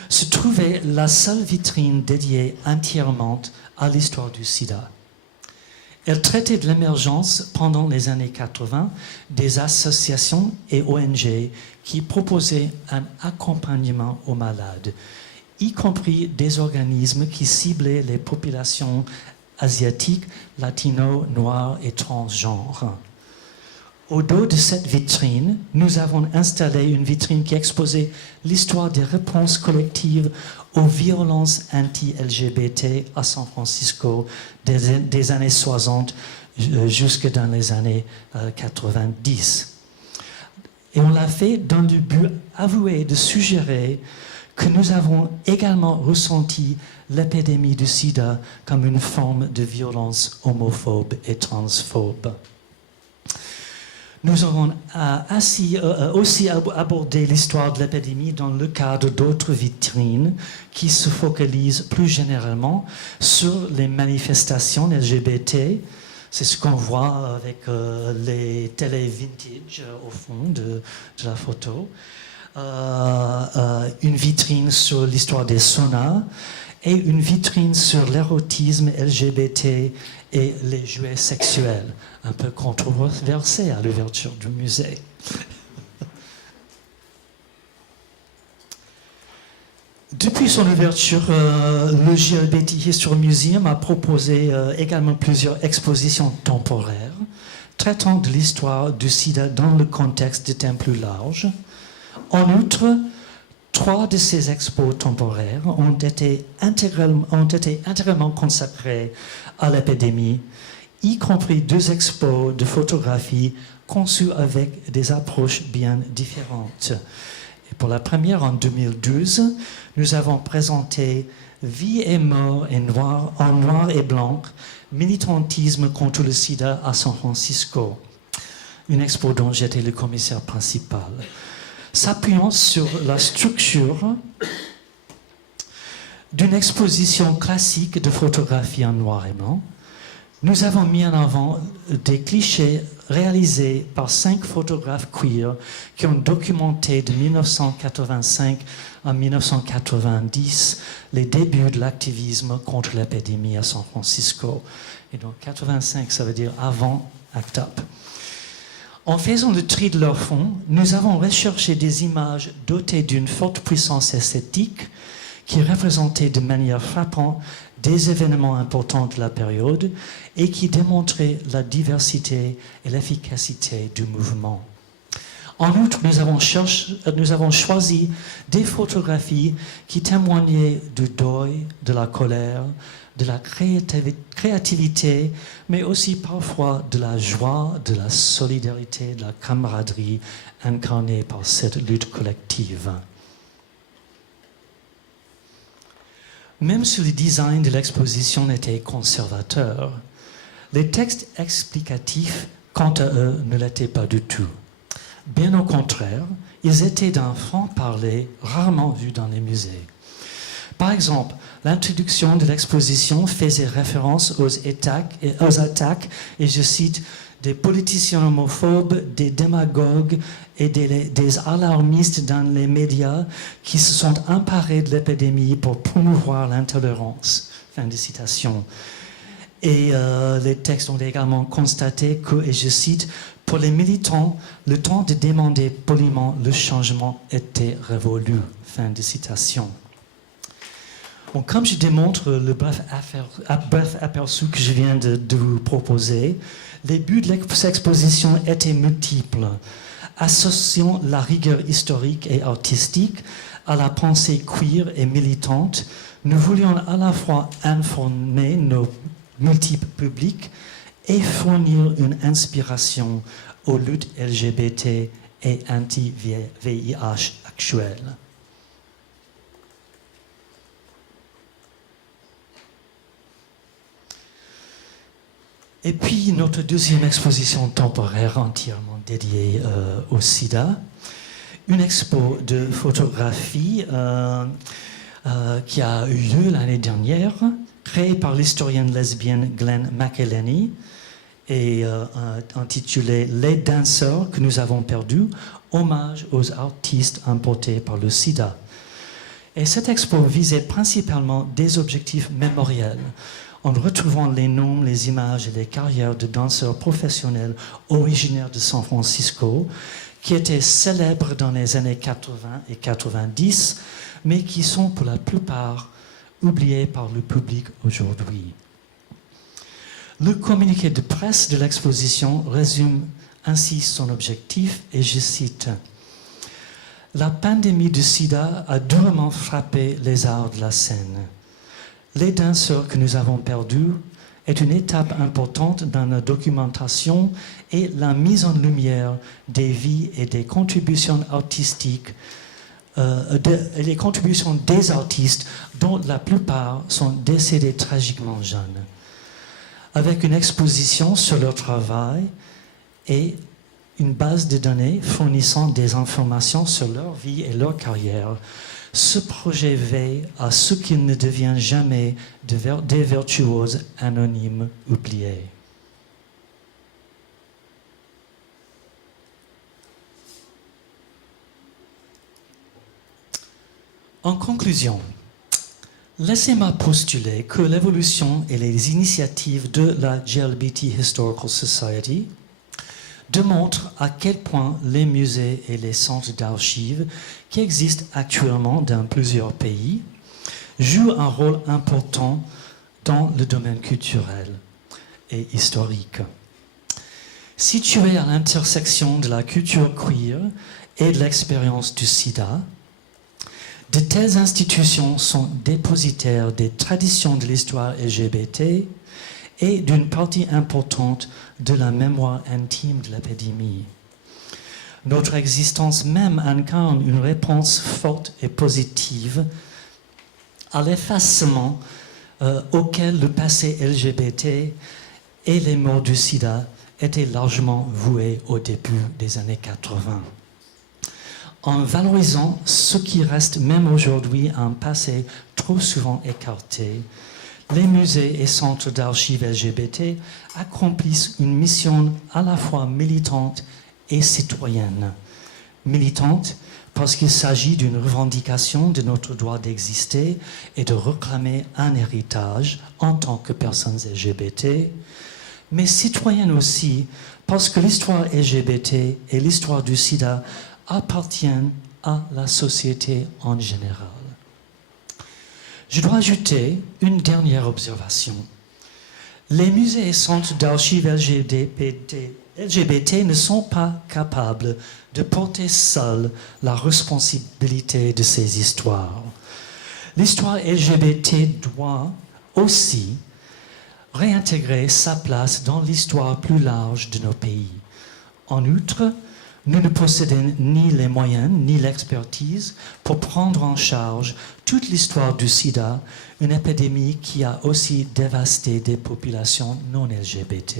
se trouvait la seule vitrine dédiée entièrement à l'histoire du sida. Elle traitait de l'émergence pendant les années 80 des associations et ONG qui proposaient un accompagnement aux malades, y compris des organismes qui ciblaient les populations asiatiques, latino, noires et transgenres. Au dos de cette vitrine, nous avons installé une vitrine qui exposait l'histoire des réponses collectives aux violences anti-LGBT à San Francisco des années 60 jusque dans les années 90. Et on l'a fait dans le but avoué de suggérer que nous avons également ressenti l'épidémie du sida comme une forme de violence homophobe et transphobe. Nous avons aussi abordé l'histoire de l'épidémie dans le cadre d'autres vitrines qui se focalisent plus généralement sur les manifestations LGBT. C'est ce qu'on voit avec les télé vintage au fond de la photo. Une vitrine sur l'histoire des saunas et une vitrine sur l'érotisme LGBT et les jouets sexuels, un peu controversé à l'ouverture du musée. Depuis son ouverture, le GLBT History Museum a proposé également plusieurs expositions temporaires traitant de l'histoire du sida dans le contexte de thèmes plus larges. En outre, 3 de ces expos temporaires ont été intégralement consacrés à l'épidémie, y compris 2 expos de photographie conçus avec des approches bien différentes. Et pour la première, en 2012, nous avons présenté Vie et mort en noir et blanc, militantisme contre le sida à San Francisco, une expo dont j'étais le commissaire principal. S'appuyant sur la structure d'une exposition classique de photographie en noir et blanc, nous avons mis en avant des clichés réalisés par 5 photographes queer qui ont documenté de 1985 à 1990 les débuts de l'activisme contre l'épidémie à San Francisco. Et donc 85, ça veut dire avant ACT UP. En faisant le tri de leur fond, nous avons recherché des images dotées d'une forte puissance esthétique qui représentaient de manière frappante des événements importants de la période et qui démontraient la diversité et l'efficacité du mouvement. En outre, nous avons choisi des photographies qui témoignaient du deuil, de la colère, de la créativité, mais aussi parfois de la joie, de la solidarité, de la camaraderie incarnée par cette lutte collective. Même si le design de l'exposition était conservateur, les textes explicatifs, quant à eux, ne l'étaient pas du tout. Bien au contraire, ils étaient d'un franc-parler rarement vu dans les musées. Par exemple, l'introduction de l'exposition faisait référence aux attaques, et je cite, des politiciens homophobes, des démagogues et des alarmistes dans les médias qui se sont emparés de l'épidémie pour promouvoir l'intolérance. Fin de citation. Et les textes ont également constaté que, et je cite, pour les militants, le temps de demander poliment le changement était révolu. Fin de citation. Bon, comme je démontre le bref aperçu que je viens de vous proposer, les buts de l'exposition étaient multiples, associant la rigueur historique et artistique à la pensée queer et militante. Nous voulions à la fois informer nos multiples publics et fournir une inspiration aux luttes LGBT et anti-VIH actuelles. Et puis notre deuxième exposition temporaire entièrement dédiée au sida, une expo de photographie qui a eu lieu l'année dernière, créée par l'historienne lesbienne Glenn McElhenney et intitulée « Les danseurs que nous avons perdus, hommage aux artistes importés par le sida ». Et cette expo visait principalement des objectifs mémoriels, en retrouvant les noms, les images et les carrières de danseurs professionnels originaires de San Francisco, qui étaient célèbres dans les années 80 et 90, mais qui sont pour la plupart oubliés par le public aujourd'hui. Le communiqué de presse de l'exposition résume ainsi son objectif, et je cite « La pandémie du sida a durement frappé les arts de la scène. Les danseurs que nous avons perdus est une étape importante dans la documentation et la mise en lumière des vies et des contributions artistiques, les contributions des artistes dont la plupart sont décédés tragiquement jeunes. Avec une exposition sur leur travail et une base de données fournissant des informations sur leur vie et leur carrière, ce projet veille à ce qu'il ne devienne jamais des virtuoses anonymes oubliés. En conclusion, laissez-moi postuler que l'évolution et les initiatives de la GLBT Historical Society démontrent à quel point les musées et les centres d'archives qui existent actuellement dans plusieurs pays jouent un rôle important dans le domaine culturel et historique. Situés à l'intersection de la culture queer et de l'expérience du sida, de telles institutions sont dépositaires des traditions de l'histoire LGBT et d'une partie importante de la mémoire intime de l'épidémie. Notre existence même incarne une réponse forte et positive à l'effacement auquel le passé LGBT et les morts du sida étaient largement voués au début des années 80. En valorisant ce qui reste même aujourd'hui un passé trop souvent écarté, les musées et centres d'archives LGBT accomplissent une mission à la fois militante et citoyenne. Militante parce qu'il s'agit d'une revendication de notre droit d'exister et de réclamer un héritage en tant que personnes LGBT, mais citoyenne aussi parce que l'histoire LGBT et l'histoire du sida appartiennent à la société en général. Je dois ajouter une dernière observation. Les musées et centres d'archives LGBT ne sont pas capables de porter seuls la responsabilité de ces histoires. L'histoire LGBT doit aussi réintégrer sa place dans l'histoire plus large de nos pays. En outre, nous ne possédons ni les moyens ni l'expertise pour prendre en charge toute l'histoire du sida, une épidémie qui a aussi dévasté des populations non LGBT.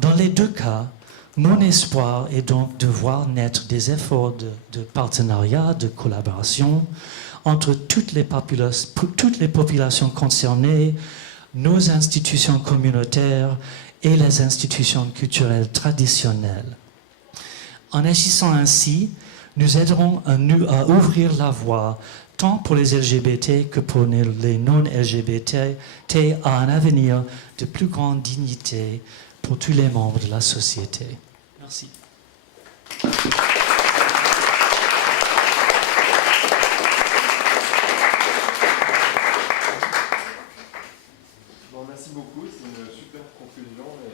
Dans les deux cas, mon espoir est donc de voir naître des efforts de partenariat, de collaboration entre toutes les populations concernées, nos institutions communautaires et les institutions culturelles traditionnelles. En agissant ainsi, nous aiderons à ouvrir la voie tant pour les LGBT que pour les non-LGBT à un avenir de plus grande dignité pour tous les membres de la société. Merci. Bon, merci beaucoup, c'est une super conclusion et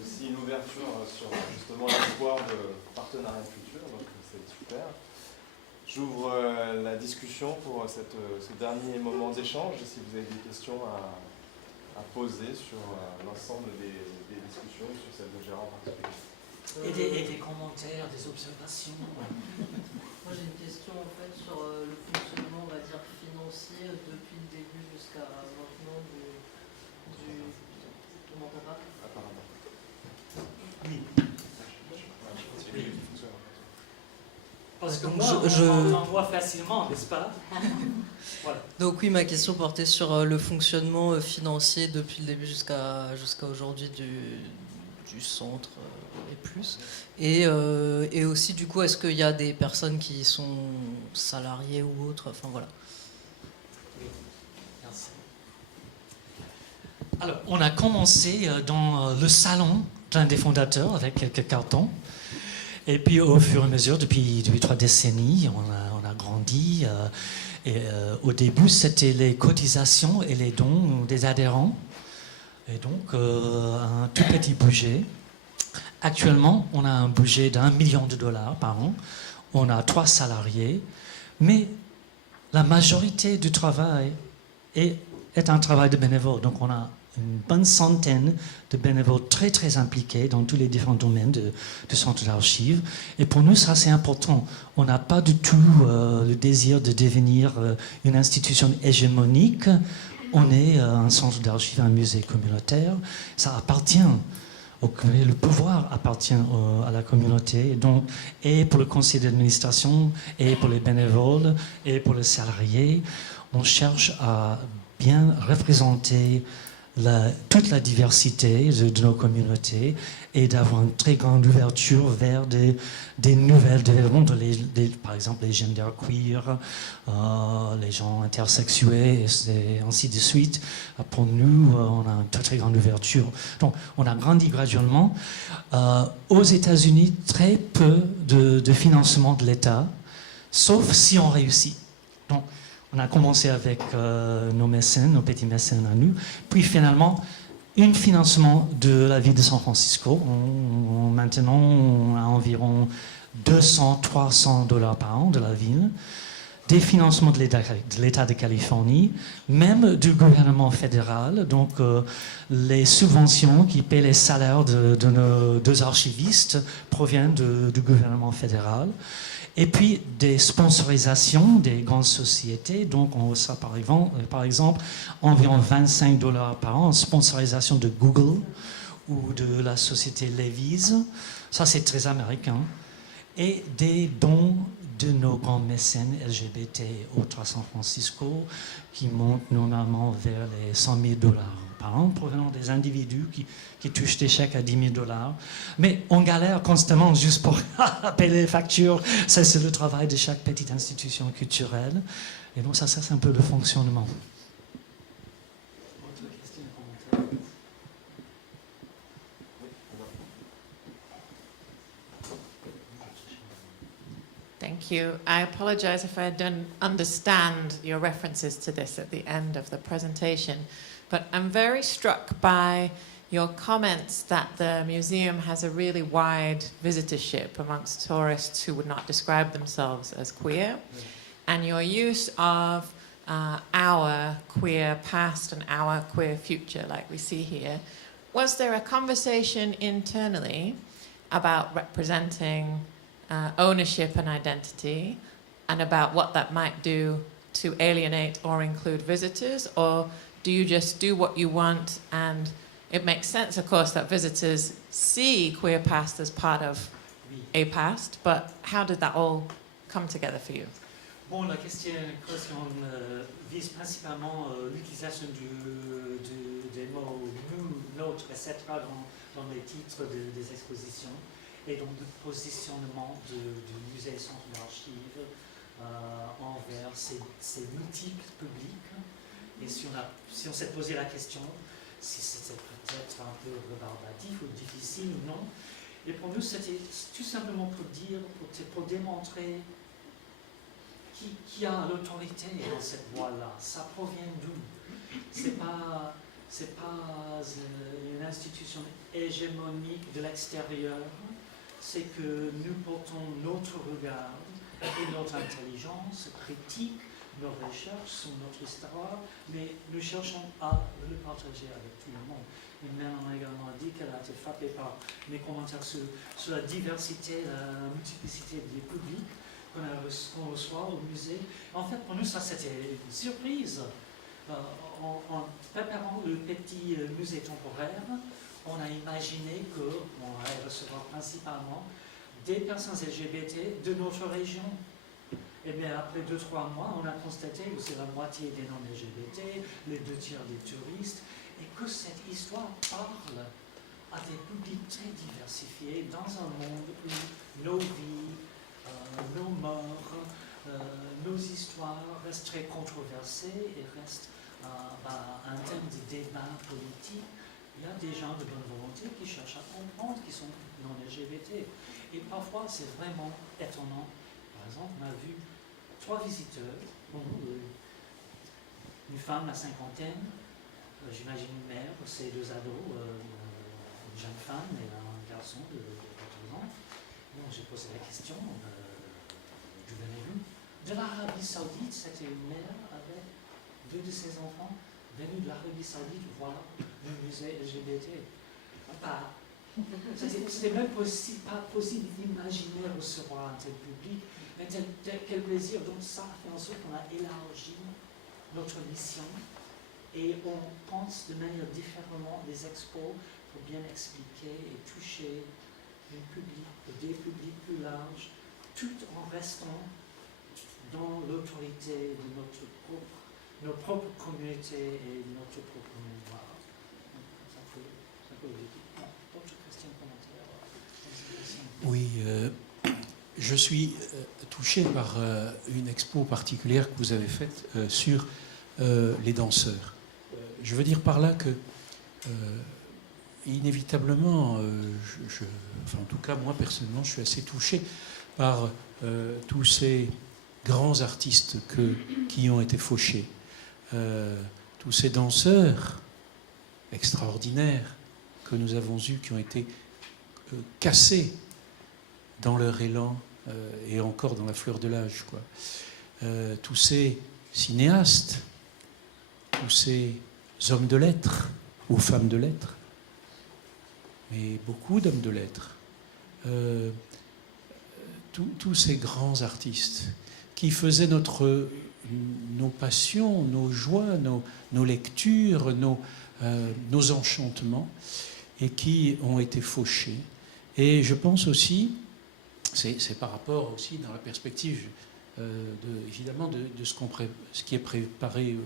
aussi une ouverture sur justement l'espoir de partenariat futur, donc c'est super. J'ouvre la discussion pour ce dernier moment d'échange, si vous avez des questions à poser sur l'ensemble des discussions, sur celle de Gérard en particulier. Et des commentaires, des observations. Moi j'ai une question en fait sur le fonctionnement, on va dire, financier depuis le début jusqu'à maintenant du... On m'entend pas ? Apparemment. Oui. Parce que Donc, moi, on voit facilement, n'est-ce pas? Voilà. Donc oui, ma question portait sur le fonctionnement financier depuis le début jusqu'à aujourd'hui du centre et plus. Et aussi, du coup, est-ce qu'il y a des personnes qui sont salariées ou autres? Enfin, voilà. Merci. Alors, on a commencé dans le salon d'un des fondateurs avec quelques cartons. Et puis, au fur et à mesure, depuis 3 décennies, on a grandi. Au début, c'était les cotisations et les dons des adhérents. Et donc, un tout petit budget. Actuellement, on a un budget d'$1 million par an. On a 3 salariés. Mais la majorité du travail est un travail de bénévoles. Donc, on a une bonne centaine de bénévoles très, très impliqués dans tous les différents domaines du centre d'archives. Et pour nous, ça, c'est important. On n'a pas du tout le désir de devenir une institution hégémonique. On est un centre d'archives, un musée communautaire. Ça appartient le pouvoir appartient à la communauté, donc, et pour le conseil d'administration, et pour les bénévoles, et pour les salariés. On cherche à bien représenter toute la diversité de nos communautés et d'avoir une très grande ouverture vers des nouvelles développements, par exemple les genders queer, les gens intersexués, et ainsi de suite. Pour nous, on a une très grande ouverture. Donc, on a grandi graduellement. Aux États-Unis, très peu de financement de l'État, sauf si on réussit. Donc, on a commencé avec nos mécènes, nos petits mécènes à nous, puis finalement, un financement de la ville de San Francisco. Maintenant, on a environ $200-300 par an de la ville. des financements de l'État de Californie, même du gouvernement fédéral, donc les subventions qui paient les salaires de nos deux archivistes proviennent du gouvernement fédéral. Et puis des sponsorisations des grandes sociétés, donc on reçoit par exemple environ $25 par an en sponsorisation de Google ou de la société Levi's, ça c'est très américain, et des dons de nos grands mécènes LGBT autres à San Francisco qui montent normalement vers les $100,000 par an, provenant des individus qui touchent des chèques à $10,000. Mais on galère constamment juste pour payer les factures. Ça, c'est le travail de chaque petite institution culturelle. Et donc, ça c'est un peu le fonctionnement. Thank you. I apologize if I don't understand your references to this at the end of the presentation, but I'm very struck by your comments that the museum has a really wide visitorship amongst tourists who would not describe themselves as queer, and your use of our queer past and our queer future, like we see here. Was there a conversation internally about representing ownership and identity, and about what that might do to alienate or include visitors? Or do you just do what you want? And it makes sense, of course, that visitors see queer past as part of a past, but how did that all come together for you? Bon, la question vise principalement l'utilisation des mots nous, notre, etc. dans les titres des expositions. Et donc le positionnement du musée Centre d'Archives envers ces multiples publics. Et si on s'est posé la question si c'était peut-être un peu rébarbatif ou difficile ou non, et pour nous c'était tout simplement pour démontrer qui a l'autorité dans cette voie-là. Ça provient d'où? C'est pas une institution hégémonique de l'extérieur. C'est que nous portons notre regard et notre intelligence critique, nos recherches sur notre histoire, mais nous cherchons à le partager avec tout le monde. Et Mère a également dit qu'elle a été frappée par mes commentaires sur la diversité, la multiplicité des publics qu'on reçoit au musée. En fait, pour nous, ça c'était une surprise. En préparant le petit musée temporaire, on a imaginé qu'on allait recevoir principalement des personnes LGBT de notre région. Et bien après 2-3 mois, on a constaté que c'est la moitié des non-LGBT, les 2 tiers des touristes, et que cette histoire parle à des publics très diversifiés dans un monde où nos vies, nos morts, nos histoires restent très controversées et restent un thème de débat politique. Il y a des gens de bonne volonté qui cherchent à comprendre, qui sont non LGBT. Et parfois, c'est vraiment étonnant. Par exemple, on a vu 3 visiteurs, une femme, la cinquantaine, j'imagine une mère, ses 2 ados, une jeune femme et un garçon de 14 ans. Bon, j'ai posé la question, d'où venez-vous? De l'Arabie Saoudite, c'était une mère avec 2 de ses enfants venus de l'Arabie Saoudite voir le musée LGBT. C'était même pas possible d'imaginer recevoir un tel public, mais quel plaisir. Donc ça a fait en sorte qu'on a élargi notre mission et on pense de manière différente des expos pour bien expliquer et toucher des publics plus larges, tout en restant dans l'autorité de nos propres communautés et notre propre mémoire. Ça peut d'autres questions, commentaires? Oui, je suis touché par une expo particulière que vous avez faite sur les danseurs. Je veux dire par là que, inévitablement, enfin en tout cas moi personnellement, je suis assez touché par tous ces grands artistes qui ont été fauchés. Tous ces danseurs extraordinaires que nous avons eus, qui ont été cassés dans leur élan et encore dans la fleur de l'âge, quoi. tous ces cinéastes, tous ces hommes de lettres ou femmes de lettres, mais beaucoup d'hommes de lettres, tous ces grands artistes qui faisaient nos passions, nos joies, nos lectures, nos enchantements, et qui ont été fauchés. Et je pense aussi, c'est par rapport aussi dans la perspective évidemment de ce qui est préparé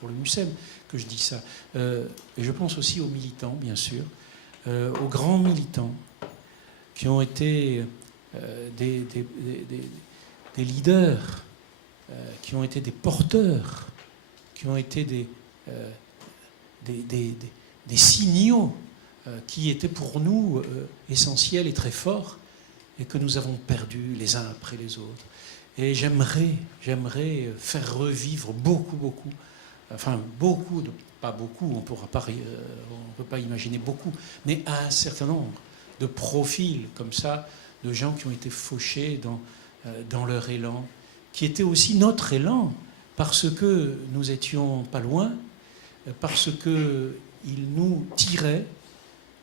pour le MUSEM que je dis ça. Et je pense aussi aux militants, bien sûr, aux grands militants qui ont été des leaders, qui ont été des porteurs, qui ont été des signaux qui étaient pour nous essentiels et très forts, et que nous avons perdus les uns après les autres. Et j'aimerais faire revivre beaucoup, pas beaucoup, on ne peut pas imaginer beaucoup, mais un certain nombre de profils comme ça, de gens qui ont été fauchés dans leur élan, qui était aussi notre élan, parce que nous étions pas loin, parce qu'il nous tirait,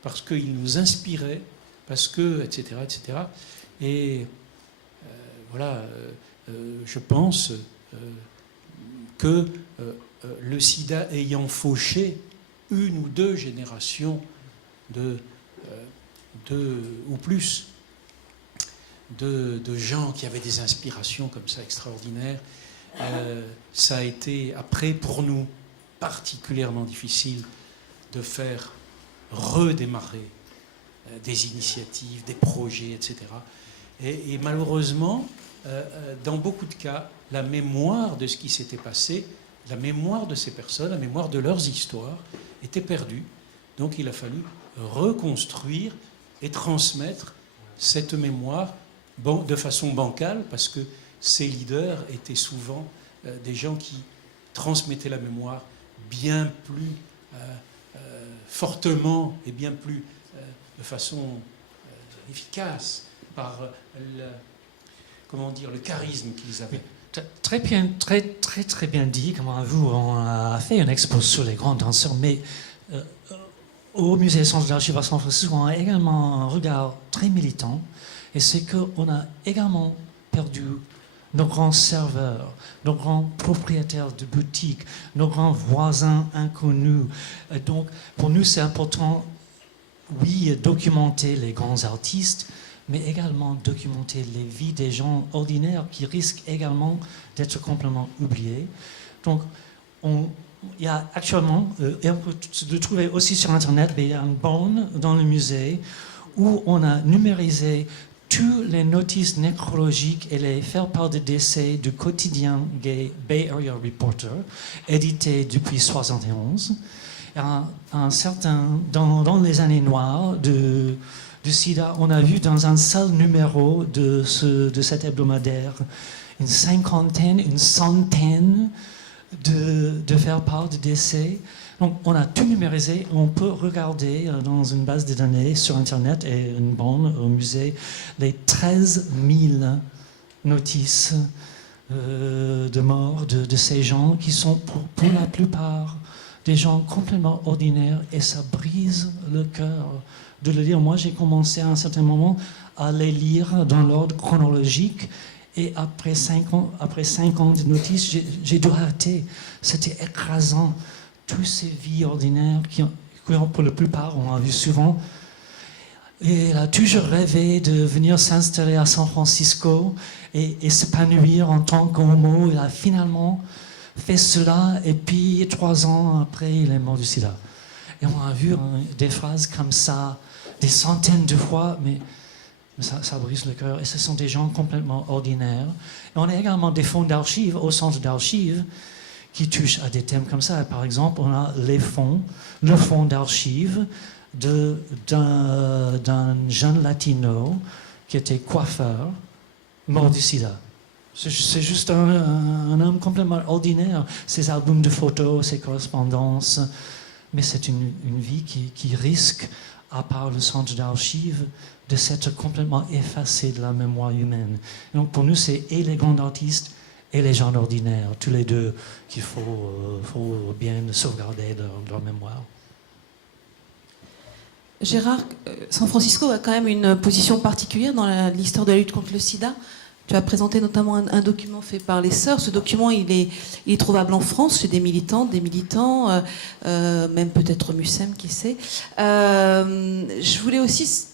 parce qu'il nous inspirait, parce que, etc., etc. Et voilà, je pense que le sida ayant fauché une ou deux générations ou plus de gens qui avaient des inspirations comme ça extraordinaires, ça a été après pour nous particulièrement difficile de faire redémarrer des initiatives, des projets, etc. Et malheureusement, dans beaucoup de cas, la mémoire de ce qui s'était passé, la mémoire de ces personnes, la mémoire de leurs histoires était perdue. Donc il a fallu reconstruire et transmettre cette mémoire de façon bancale, parce que ces leaders étaient souvent des gens qui transmettaient la mémoire bien plus fortement et bien plus de façon efficace par le charisme qu'ils avaient. Très bien dit, comment vous, on a fait une expo sur les grands danseurs, mais au Musée Centre d'Archives à San Francisco, on a également un regard très militant, et c'est qu'on a également perdu nos grands serveurs, nos grands propriétaires de boutiques, nos grands voisins inconnus. Et donc, pour nous, c'est important, oui, documenter les grands artistes, mais également documenter les vies des gens ordinaires qui risquent également d'être complètement oubliés. Donc, il y a actuellement, et on peut le trouver aussi sur Internet, mais il y a une borne dans le musée où on a numérisé toutes les notices nécrologiques et les faire-part de décès du quotidien gay Bay Area Reporter, édité depuis 1971. Dans les années noires du sida, on a vu dans un seul numéro de cet hebdomadaire une centaine de faire-part de décès. Donc, on a tout numérisé. On peut regarder dans une base de données sur Internet et une borne au musée les 13 000 notices de mort de ces gens qui sont pour la plupart des gens complètement ordinaires, et ça brise le cœur de le lire. Moi, j'ai commencé à un certain moment à les lire dans l'ordre chronologique, et après 5 ans de notices, j'ai dû arrêter. C'était écrasant. Toutes ces vies ordinaires qui, pour la plupart, on a vu souvent. Et elle a toujours rêvé de venir s'installer à San Francisco et s'épanouir en tant qu'homo. Il a finalement fait cela, et puis 3 ans après, il est mort du sida. Et on a vu des phrases comme ça, des centaines de fois, mais ça brise le cœur. Et ce sont des gens complètement ordinaires. Et on a également des fonds d'archives au centre d'archives qui touchent à des thèmes comme ça. Par exemple, on a le fonds d'archives d'un jeune latino qui était coiffeur, mort du sida. C'est juste un homme complètement ordinaire. Ses albums de photos, ses correspondances. Mais c'est une vie qui risque, à part le centre d'archives, de s'être complètement effacée de la mémoire humaine. Donc pour nous, c'est et les grands artistes et les gens ordinaires, tous les deux qu'il faut bien sauvegarder leur mémoire. Gérard, San Francisco a quand même une position particulière dans l'histoire de la lutte contre le sida. Tu as présenté notamment un document fait par les sœurs. Ce document, il est trouvable en France chez des militants, même peut-être Mucem, qui sait. Je voulais aussi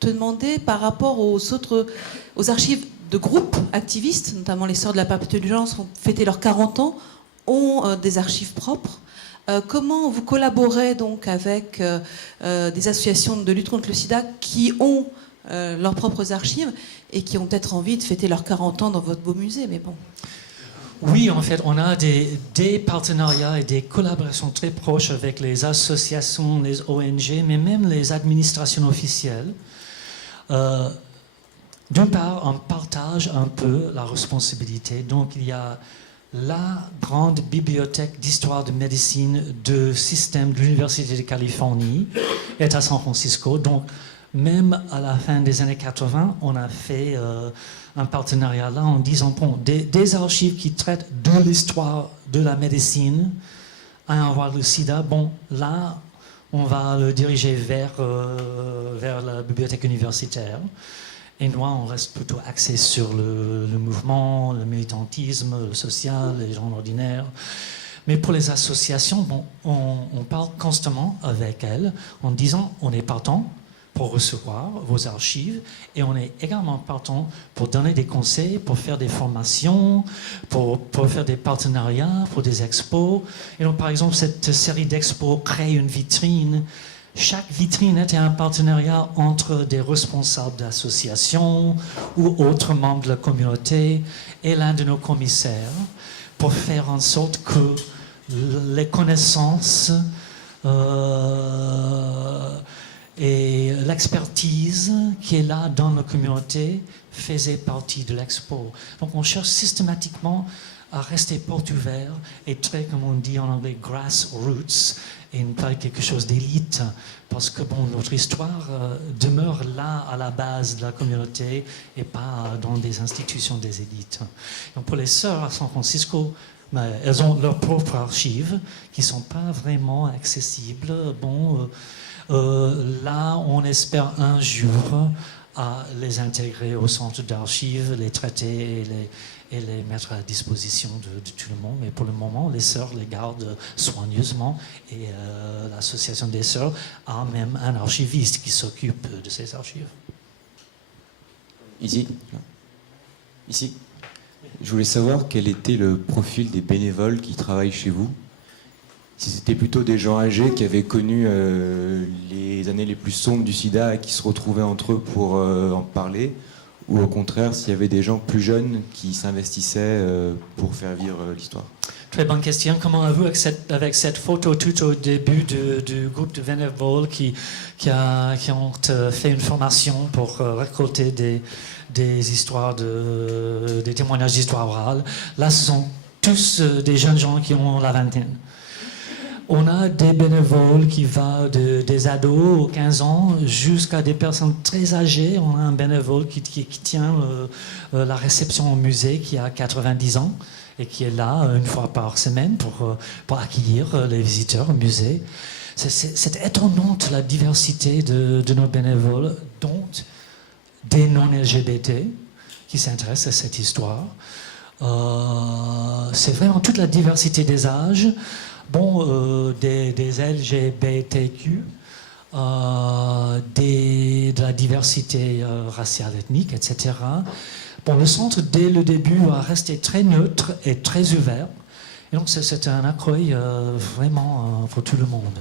te demander par rapport aux archives de groupes activistes, notamment les sœurs de la perpétuelle urgence ont fêté leurs 40 ans, ont des archives propres. Comment vous collaborez donc avec des associations de lutte contre le sida qui ont leurs propres archives et qui ont peut-être envie de fêter leurs 40 ans dans votre beau musée, mais bon. Oui, en fait, on a des partenariats et des collaborations très proches avec les associations, les ONG, mais même les administrations officielles. D'une part, on partage un peu la responsabilité. Donc, il y a la grande bibliothèque d'histoire de médecine du système de l'Université de Californie est à San Francisco. Donc, même à la fin des années 80, on a fait un partenariat là en disant, bon, des archives qui traitent de l'histoire de la médecine à avoir le sida, bon, là, on va le diriger vers la bibliothèque universitaire. Et nous, on reste plutôt axé sur le mouvement, le militantisme, le social, les gens ordinaires. Mais pour les associations, bon, on parle constamment avec elles en disant, on est partant pour recevoir vos archives et on est également partant pour donner des conseils, pour faire des formations, pour faire des partenariats, pour des expos. Et donc, par exemple, cette série d'expos crée une vitrine. Chaque vitrine était un partenariat entre des responsables d'associations ou autres membres de la communauté et l'un de nos commissaires pour faire en sorte que les connaissances et l'expertise qui est là dans la communauté faisait partie de l'expo. Donc on cherche systématiquement à rester porte ouverte et très, comme on dit en anglais, grassroots, et ne pas quelque chose d'élite, parce que bon, notre histoire demeure là à la base de la communauté et pas dans des institutions des élites. Donc pour les sœurs à San Francisco, elles ont leurs propres archives qui ne sont pas vraiment accessibles. Bon, là, on espère un jour à les intégrer au centre d'archives, les traiter et les mettre à disposition de tout le monde. Mais pour le moment, les sœurs les gardent soigneusement et l'association des sœurs a même un archiviste qui s'occupe de ces archives. Ici. Je voulais savoir quel était le profil des bénévoles qui travaillent chez vous. Si c'était plutôt des gens âgés qui avaient connu les années les plus sombres du sida et qui se retrouvaient entre eux pour en parler, ou au contraire, s'il y avait des gens plus jeunes qui s'investissaient pour faire vivre l'histoire. Très bonne question. Comment avez-vous, avec cette photo tout au début du groupe de bénévoles qui ont fait une formation pour récolter des histoires, des témoignages d'histoire orale. Là, ce sont tous des jeunes gens qui ont la vingtaine. On a des bénévoles qui vont des ados aux 15 ans jusqu'à des personnes très âgées. On a un bénévole qui tient la réception au musée qui a 90 ans et qui est là une fois par semaine pour accueillir les visiteurs au musée. C'est étonnante la diversité de nos bénévoles, dont des non-LGBT qui s'intéressent à cette histoire. C'est vraiment toute la diversité des âges. Bon, des LGBTQ, de la diversité raciale, ethnique, etc. Bon, le centre, dès le début, a resté très neutre et très ouvert. Et donc, c'est un accueil vraiment pour tout le monde.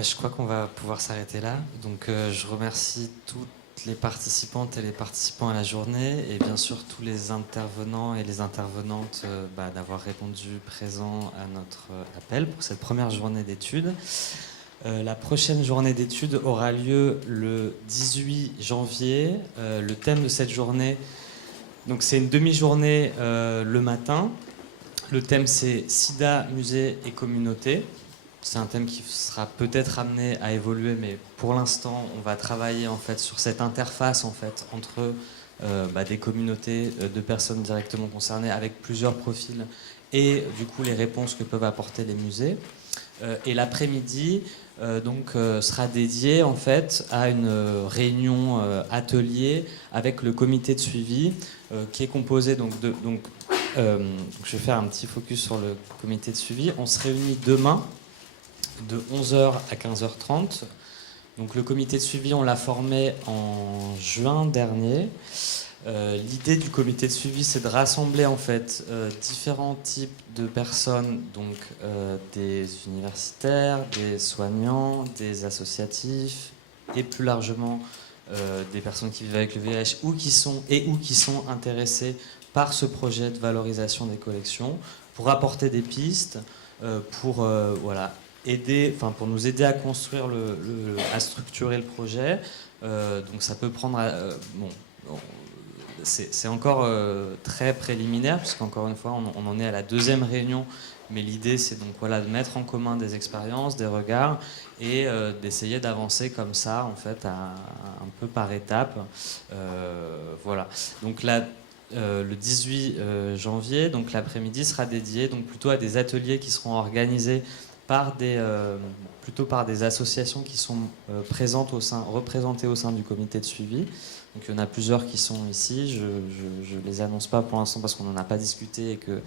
Je crois qu'on va pouvoir s'arrêter là. Donc, je remercie toutes les participantes et les participants à la journée et bien sûr tous les intervenants et les intervenantes d'avoir répondu présent à notre appel pour cette première journée d'études. La prochaine journée d'études aura lieu le 18 janvier. Le thème de cette journée, donc c'est une demi-journée le matin. Le thème c'est Sida, musée et communauté. c'est un thème qui sera peut-être amené à évoluer, mais pour l'instant, on va travailler en fait sur cette interface en fait entre des communautés de personnes directement concernées avec plusieurs profils et du coup les réponses que peuvent apporter les musées. Et l'après-midi sera dédié en fait à une réunion atelier avec le comité de suivi qui est composé je vais faire un petit focus sur le comité de suivi. On se réunit demain de 11h à 15h30. Donc le comité de suivi, on l'a formé en juin dernier. L'idée du comité de suivi, c'est de rassembler en fait différents types de personnes, donc des universitaires, des soignants, des associatifs et plus largement des personnes qui vivent avec le VIH ou qui sont intéressées par ce projet de valorisation des collections pour apporter des pistes, pour nous aider à construire à structurer le projet. Donc ça peut prendre c'est encore très préliminaire, puisqu'encore une fois, on en est à la deuxième réunion, mais l'idée, c'est donc de mettre en commun des expériences, des regards, et d'essayer d'avancer comme ça, en fait, un peu par étapes. Voilà. Donc là, le 18 janvier, donc l'après-midi sera dédié donc plutôt à des ateliers qui seront organisés plutôt par des associations qui sont représentées au sein du comité de suivi. Donc il y en a plusieurs qui sont ici. Je ne les annonce pas pour l'instant parce qu'on n'en a pas discuté et que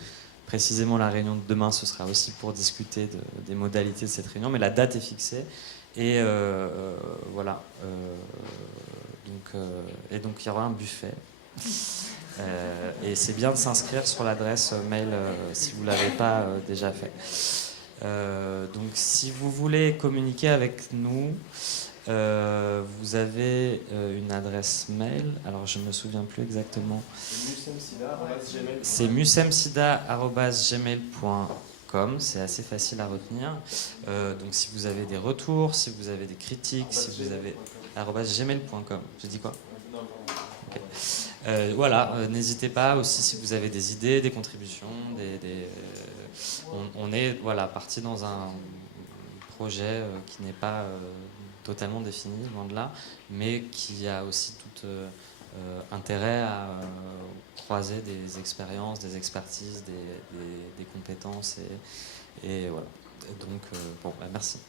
précisément la réunion de demain, ce sera aussi pour discuter des modalités de cette réunion. Mais la date est fixée. Et voilà. Donc il y aura un buffet. Et c'est bien de s'inscrire sur l'adresse mail si vous ne l'avez pas déjà fait. Donc si vous voulez communiquer avec nous, vous avez une adresse mail, alors je ne me souviens plus exactement. C'est musemsida@gmail.com, c'est assez facile à retenir. Donc si vous avez des retours, si vous avez des critiques, si vous avez @gmail.com. J'ai dit quoi? Okay. Voilà, n'hésitez pas aussi si vous avez des idées, des contributions, on est parti dans un projet qui n'est pas totalement défini, loin de là, mais qui a aussi tout intérêt à croiser des expériences, des expertises, des compétences et voilà. Donc merci.